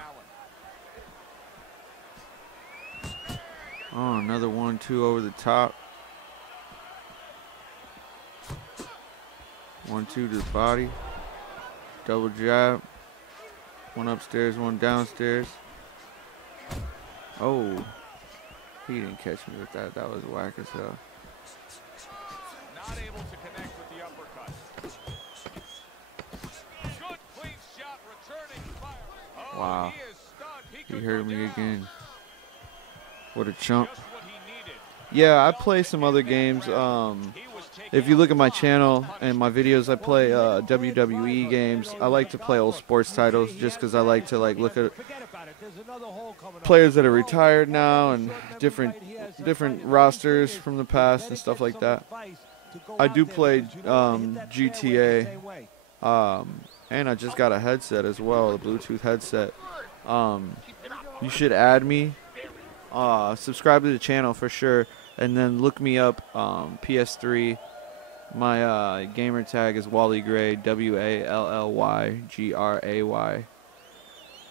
Oh, another 1-2 over the top. 1-2 to the body. Double jab. One upstairs, one downstairs. Oh. He didn't catch me with that. That was whack as hell. Not able to connect with the uppercut. Good clean shot, returning fire. Oh, wow. He is stunned. He hurt me again. What a chump. Just what he needed. Yeah, I play some other games. If you look at my channel and my videos, I play WWE games. I like to play old sports titles just because I like to look at players that are retired now and different rosters from the past and stuff like that. I do play GTA, and I just got a headset as well, a Bluetooth headset. You should add me. Subscribe to the channel for sure, and then look me up PS3. My gamer tag is Wally Gray, WALLYGRAY,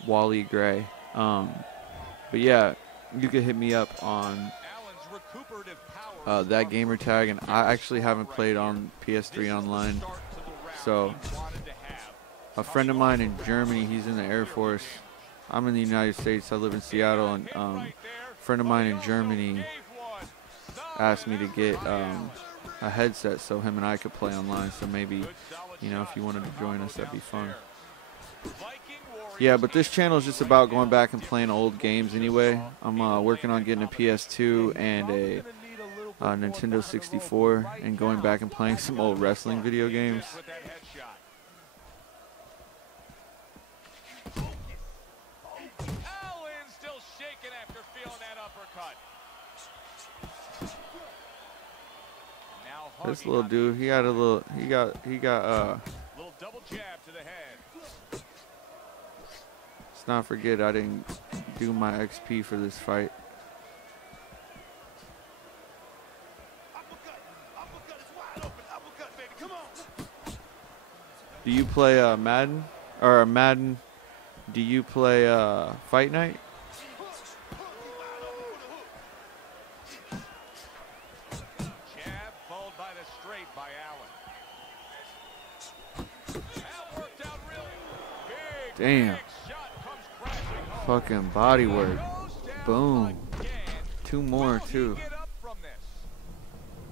Wally Gray. But yeah, you can hit me up on that gamer tag, and I actually haven't played on PS3 online. So a friend of mine in Germany, he's in the Air Force. I'm in the United States. I live in Seattle, and a friend of mine in Germany asked me to get a headset so him and I could play online. So maybe, if you wanted to join us, that'd be fun. Yeah, but this channel is just about going back and playing old games anyway. I'm working on getting a PS2 and a Nintendo 64 and going back and playing some old wrestling video games. This little dude, he got little double jab to the head. Let's not forget I didn't do my XP for this fight. Do you play Madden? Or Madden, do you play Fight Night? Damn. Fucking body work. Boom. Two more, too.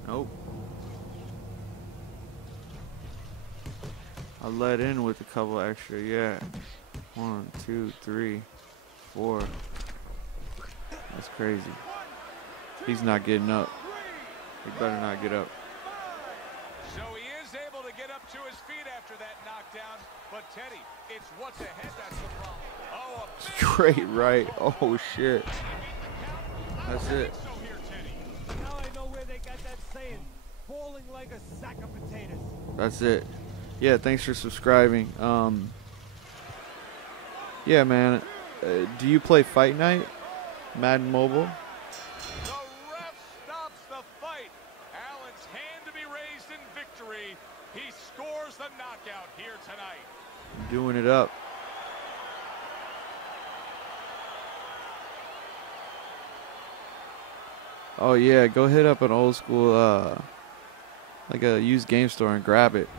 Nope. I let in with a couple extra, yeah. 1, 2, 3, 4. That's crazy. He's not getting up. He better not get up. So he is able to get up to his feet after that knockdown. But Teddy, it's what's ahead that's the problem. Oh, straight right. Oh shit. That's it. Now I know where they got that saying, falling like a sack of potatoes. That's it. Yeah, thanks for subscribing. Yeah, man. Do you play Fight Night? Madden Mobile? The ref stops the fight. Allen's hand to be raised in victory. He scores the knockout here tonight. Doing it up. Oh yeah, go hit up an old school like a used game store and grab it.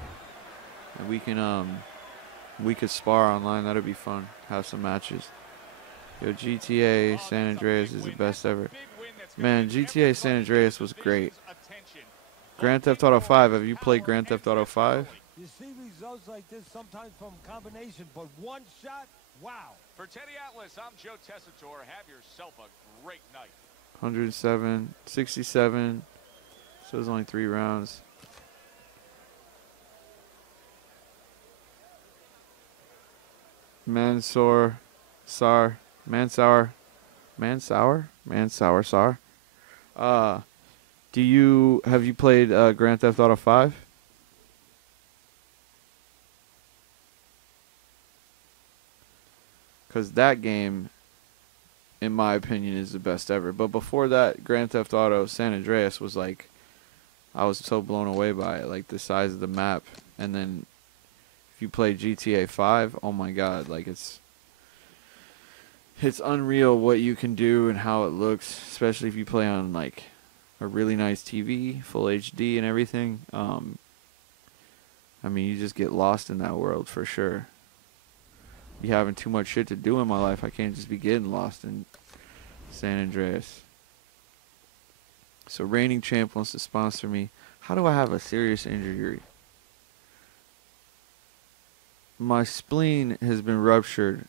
And we could spar online. That'd be fun. Have some matches. Yo, GTA San Andreas is the best ever. Man, GTA San Andreas was great. Grand Theft Auto 5. Have you played Grand Theft Auto 5? You see results like this sometimes from combination, but one shot, wow. For Teddy Atlas, I'm Joe Tessitore. Have yourself a great night. 107, 67. So it was only 3 rounds. Mansour, Mansour, Sar. Have you played Grand Theft Auto 5? Because that game, in my opinion, is the best ever. But before that, Grand Theft Auto San Andreas was like, I was so blown away by it, like the size of the map. And then if you play GTA 5, oh my god, like it's unreal what you can do and how it looks, especially if you play on like a really nice TV, full HD and everything. I mean, you just get lost in that world for sure. Be having too much shit to do in my life. I can't just be getting lost in San Andreas. So reigning champ wants to sponsor me. How do I have a serious injury? My spleen has been ruptured.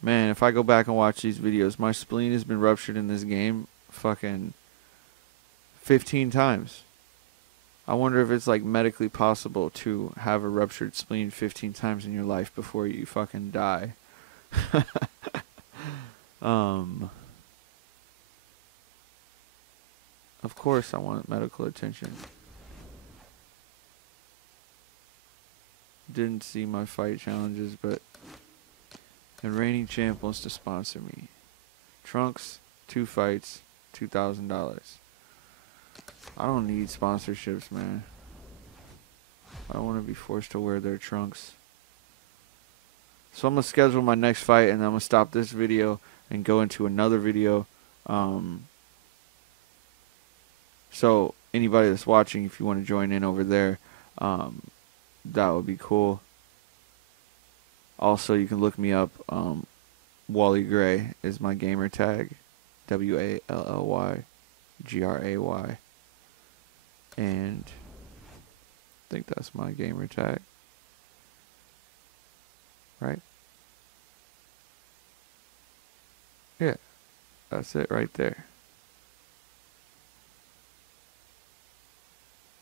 Man, if I go back and watch these videos, my spleen has been ruptured in this game fucking 15 times. I wonder if it's like medically possible to have a ruptured spleen 15 times in your life before you fucking die. Of course I want medical attention. Didn't see my fight challenges, but and reigning champ wants to sponsor me. Trunks, 2 fights, $2,000. I don't need sponsorships, man. I don't want to be forced to wear their trunks. So I'm going to schedule my next fight, and I'm going to stop this video and go into another video. So anybody that's watching, if you want to join in over there, that would be cool. Also, you can look me up. Wally Gray is my gamer tag. WALLYGRAY. And I think that's my gamer tag. Right? Yeah. That's it right there.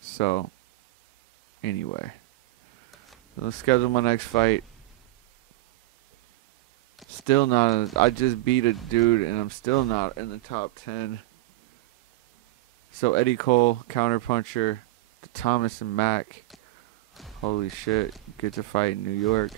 So, anyway. Let's schedule my next fight. Still not. I just beat a dude and I'm still not in the top 10. So Eddie Cole, counterpuncher, the Thomas and Mack. Holy shit, get to fight in New York.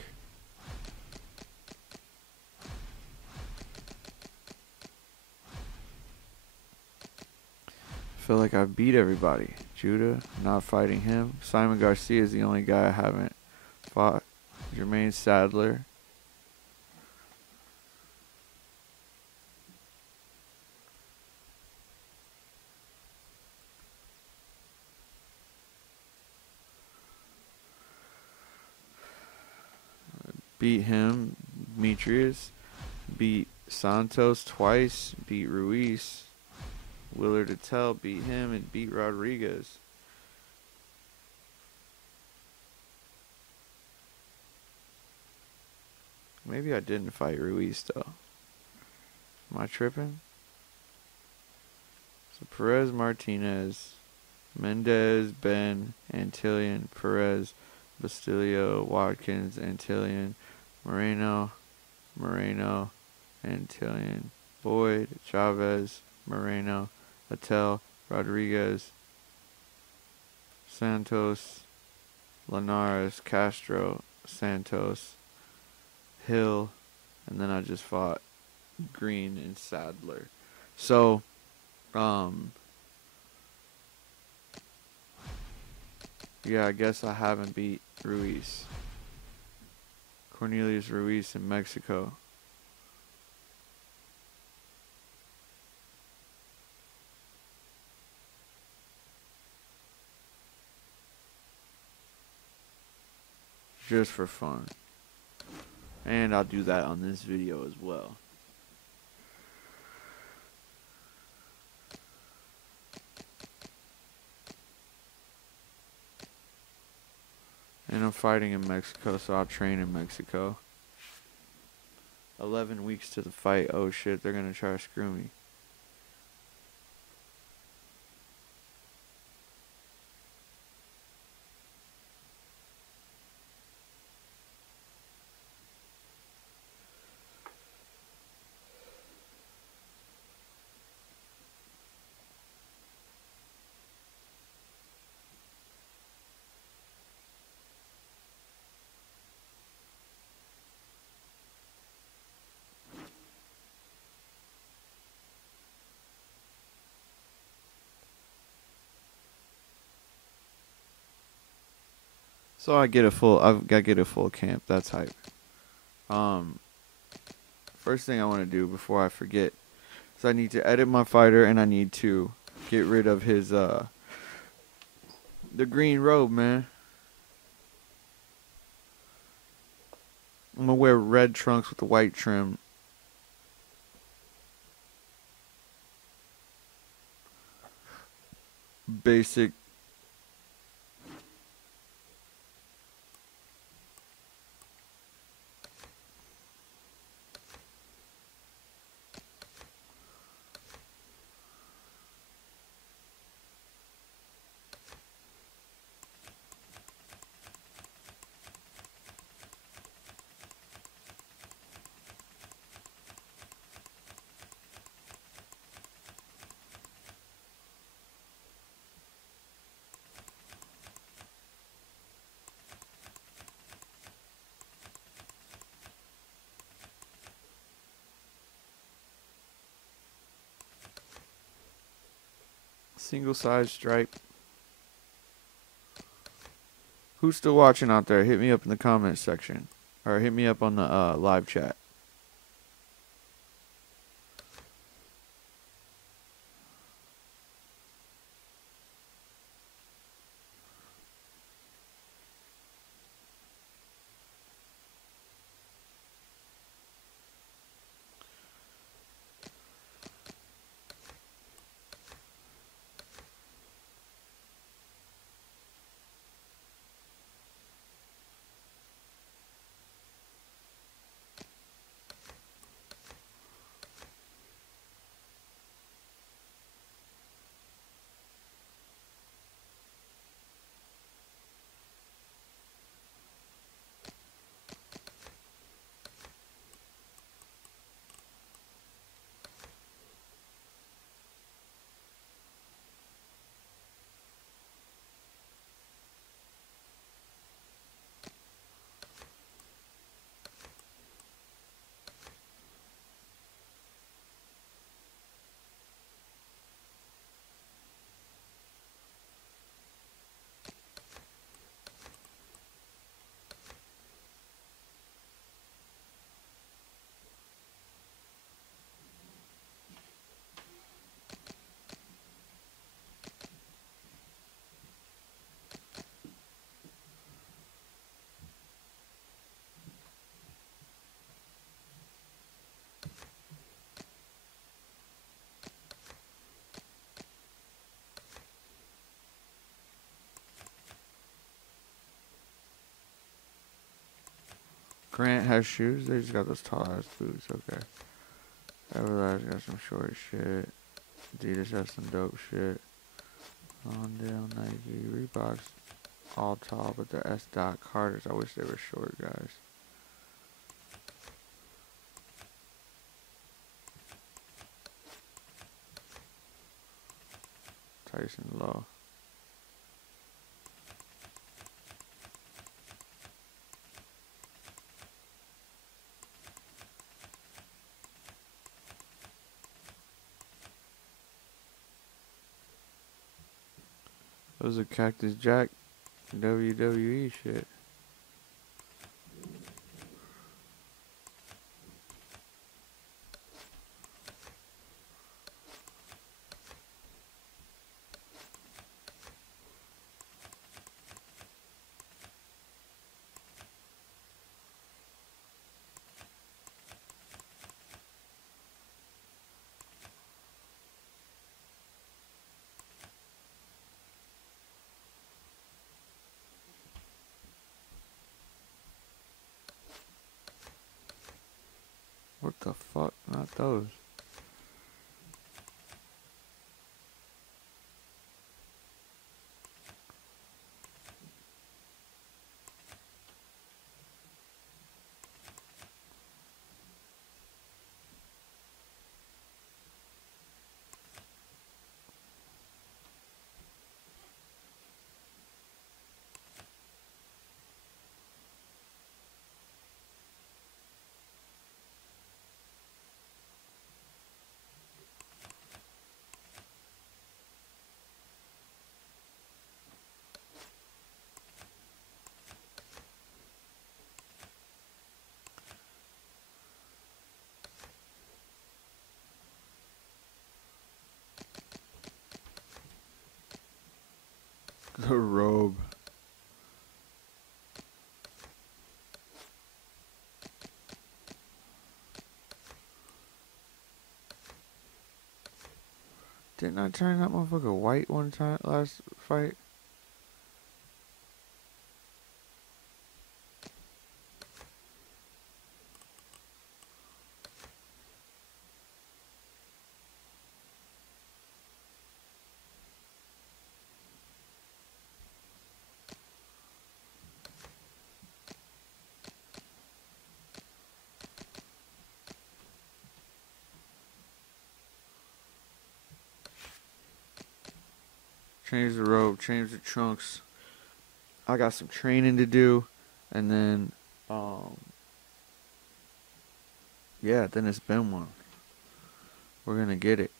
I feel like I beat everybody. Judah, not fighting him. Simon Garcia is the only guy I haven't fought. Jermaine Sadler. Beat him. Demetrius. Beat Santos twice. Beat Ruiz. Willard Attell beat him and beat Rodriguez. Maybe I didn't fight Ruiz though. Am I tripping? So Perez, Martinez, Mendez, Ben, Antillion, Perez, Bastillo, Watkins, Antillion, Moreno, Antillion, Boyd, Chavez, Moreno, Attell, Rodriguez, Santos, Linares, Castro, Santos, Hill, and then I just fought Green and Sadler. So, yeah, I guess I haven't beat Ruiz. Cornelius Ruiz in Mexico. Just for fun. And I'll do that on this video as well. And I'm fighting in Mexico, so I'll train in Mexico. 11 weeks to the fight. Oh shit, they're gonna try to screw me. So I've got to get a full camp. That's hype. Um, First thing I want to do before I forget is I need to edit my fighter and I need to get rid of his the green robe, man. I'm gonna wear red trunks with the white trim. Basic. Single size stripe. Who's still watching out there? Hit me up in the comments section. Or hit me up on the live chat. Grant has shoes. They just got those tall ass boots. Okay. Everlast got some short shit. Adidas has some dope shit. Ondale, Nike, Reeboks, all tall, but they're S. Dot Carters. I wish they were short, guys. Tyson Low. Those are Cactus Jack WWE shit. What the fuck? Not those. The robe. Didn't I turn that motherfucker white one time last fight? Change the robe, change the trunks. I got some training to do, and then, yeah, then it's been one. We're gonna get it.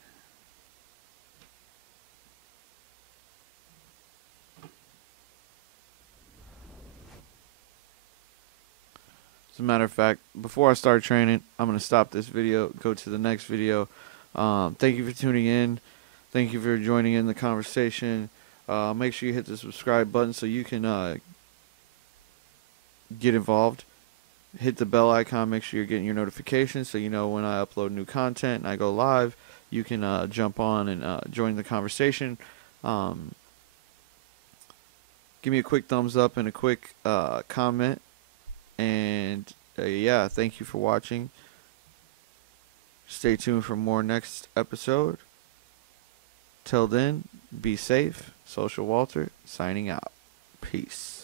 As a matter of fact, before I start training, I'm gonna stop this video, go to the next video. Thank you for tuning in. Thank you for joining in the conversation. Make sure you hit the subscribe button so you can get involved. Hit the bell icon. Make sure you're getting your notifications so you know when I upload new content and I go live. You can jump on and join the conversation. Give me a quick thumbs up and a quick comment. And yeah, thank you for watching. Stay tuned for more next episode. Till then, be safe. Social Walter signing out. Peace.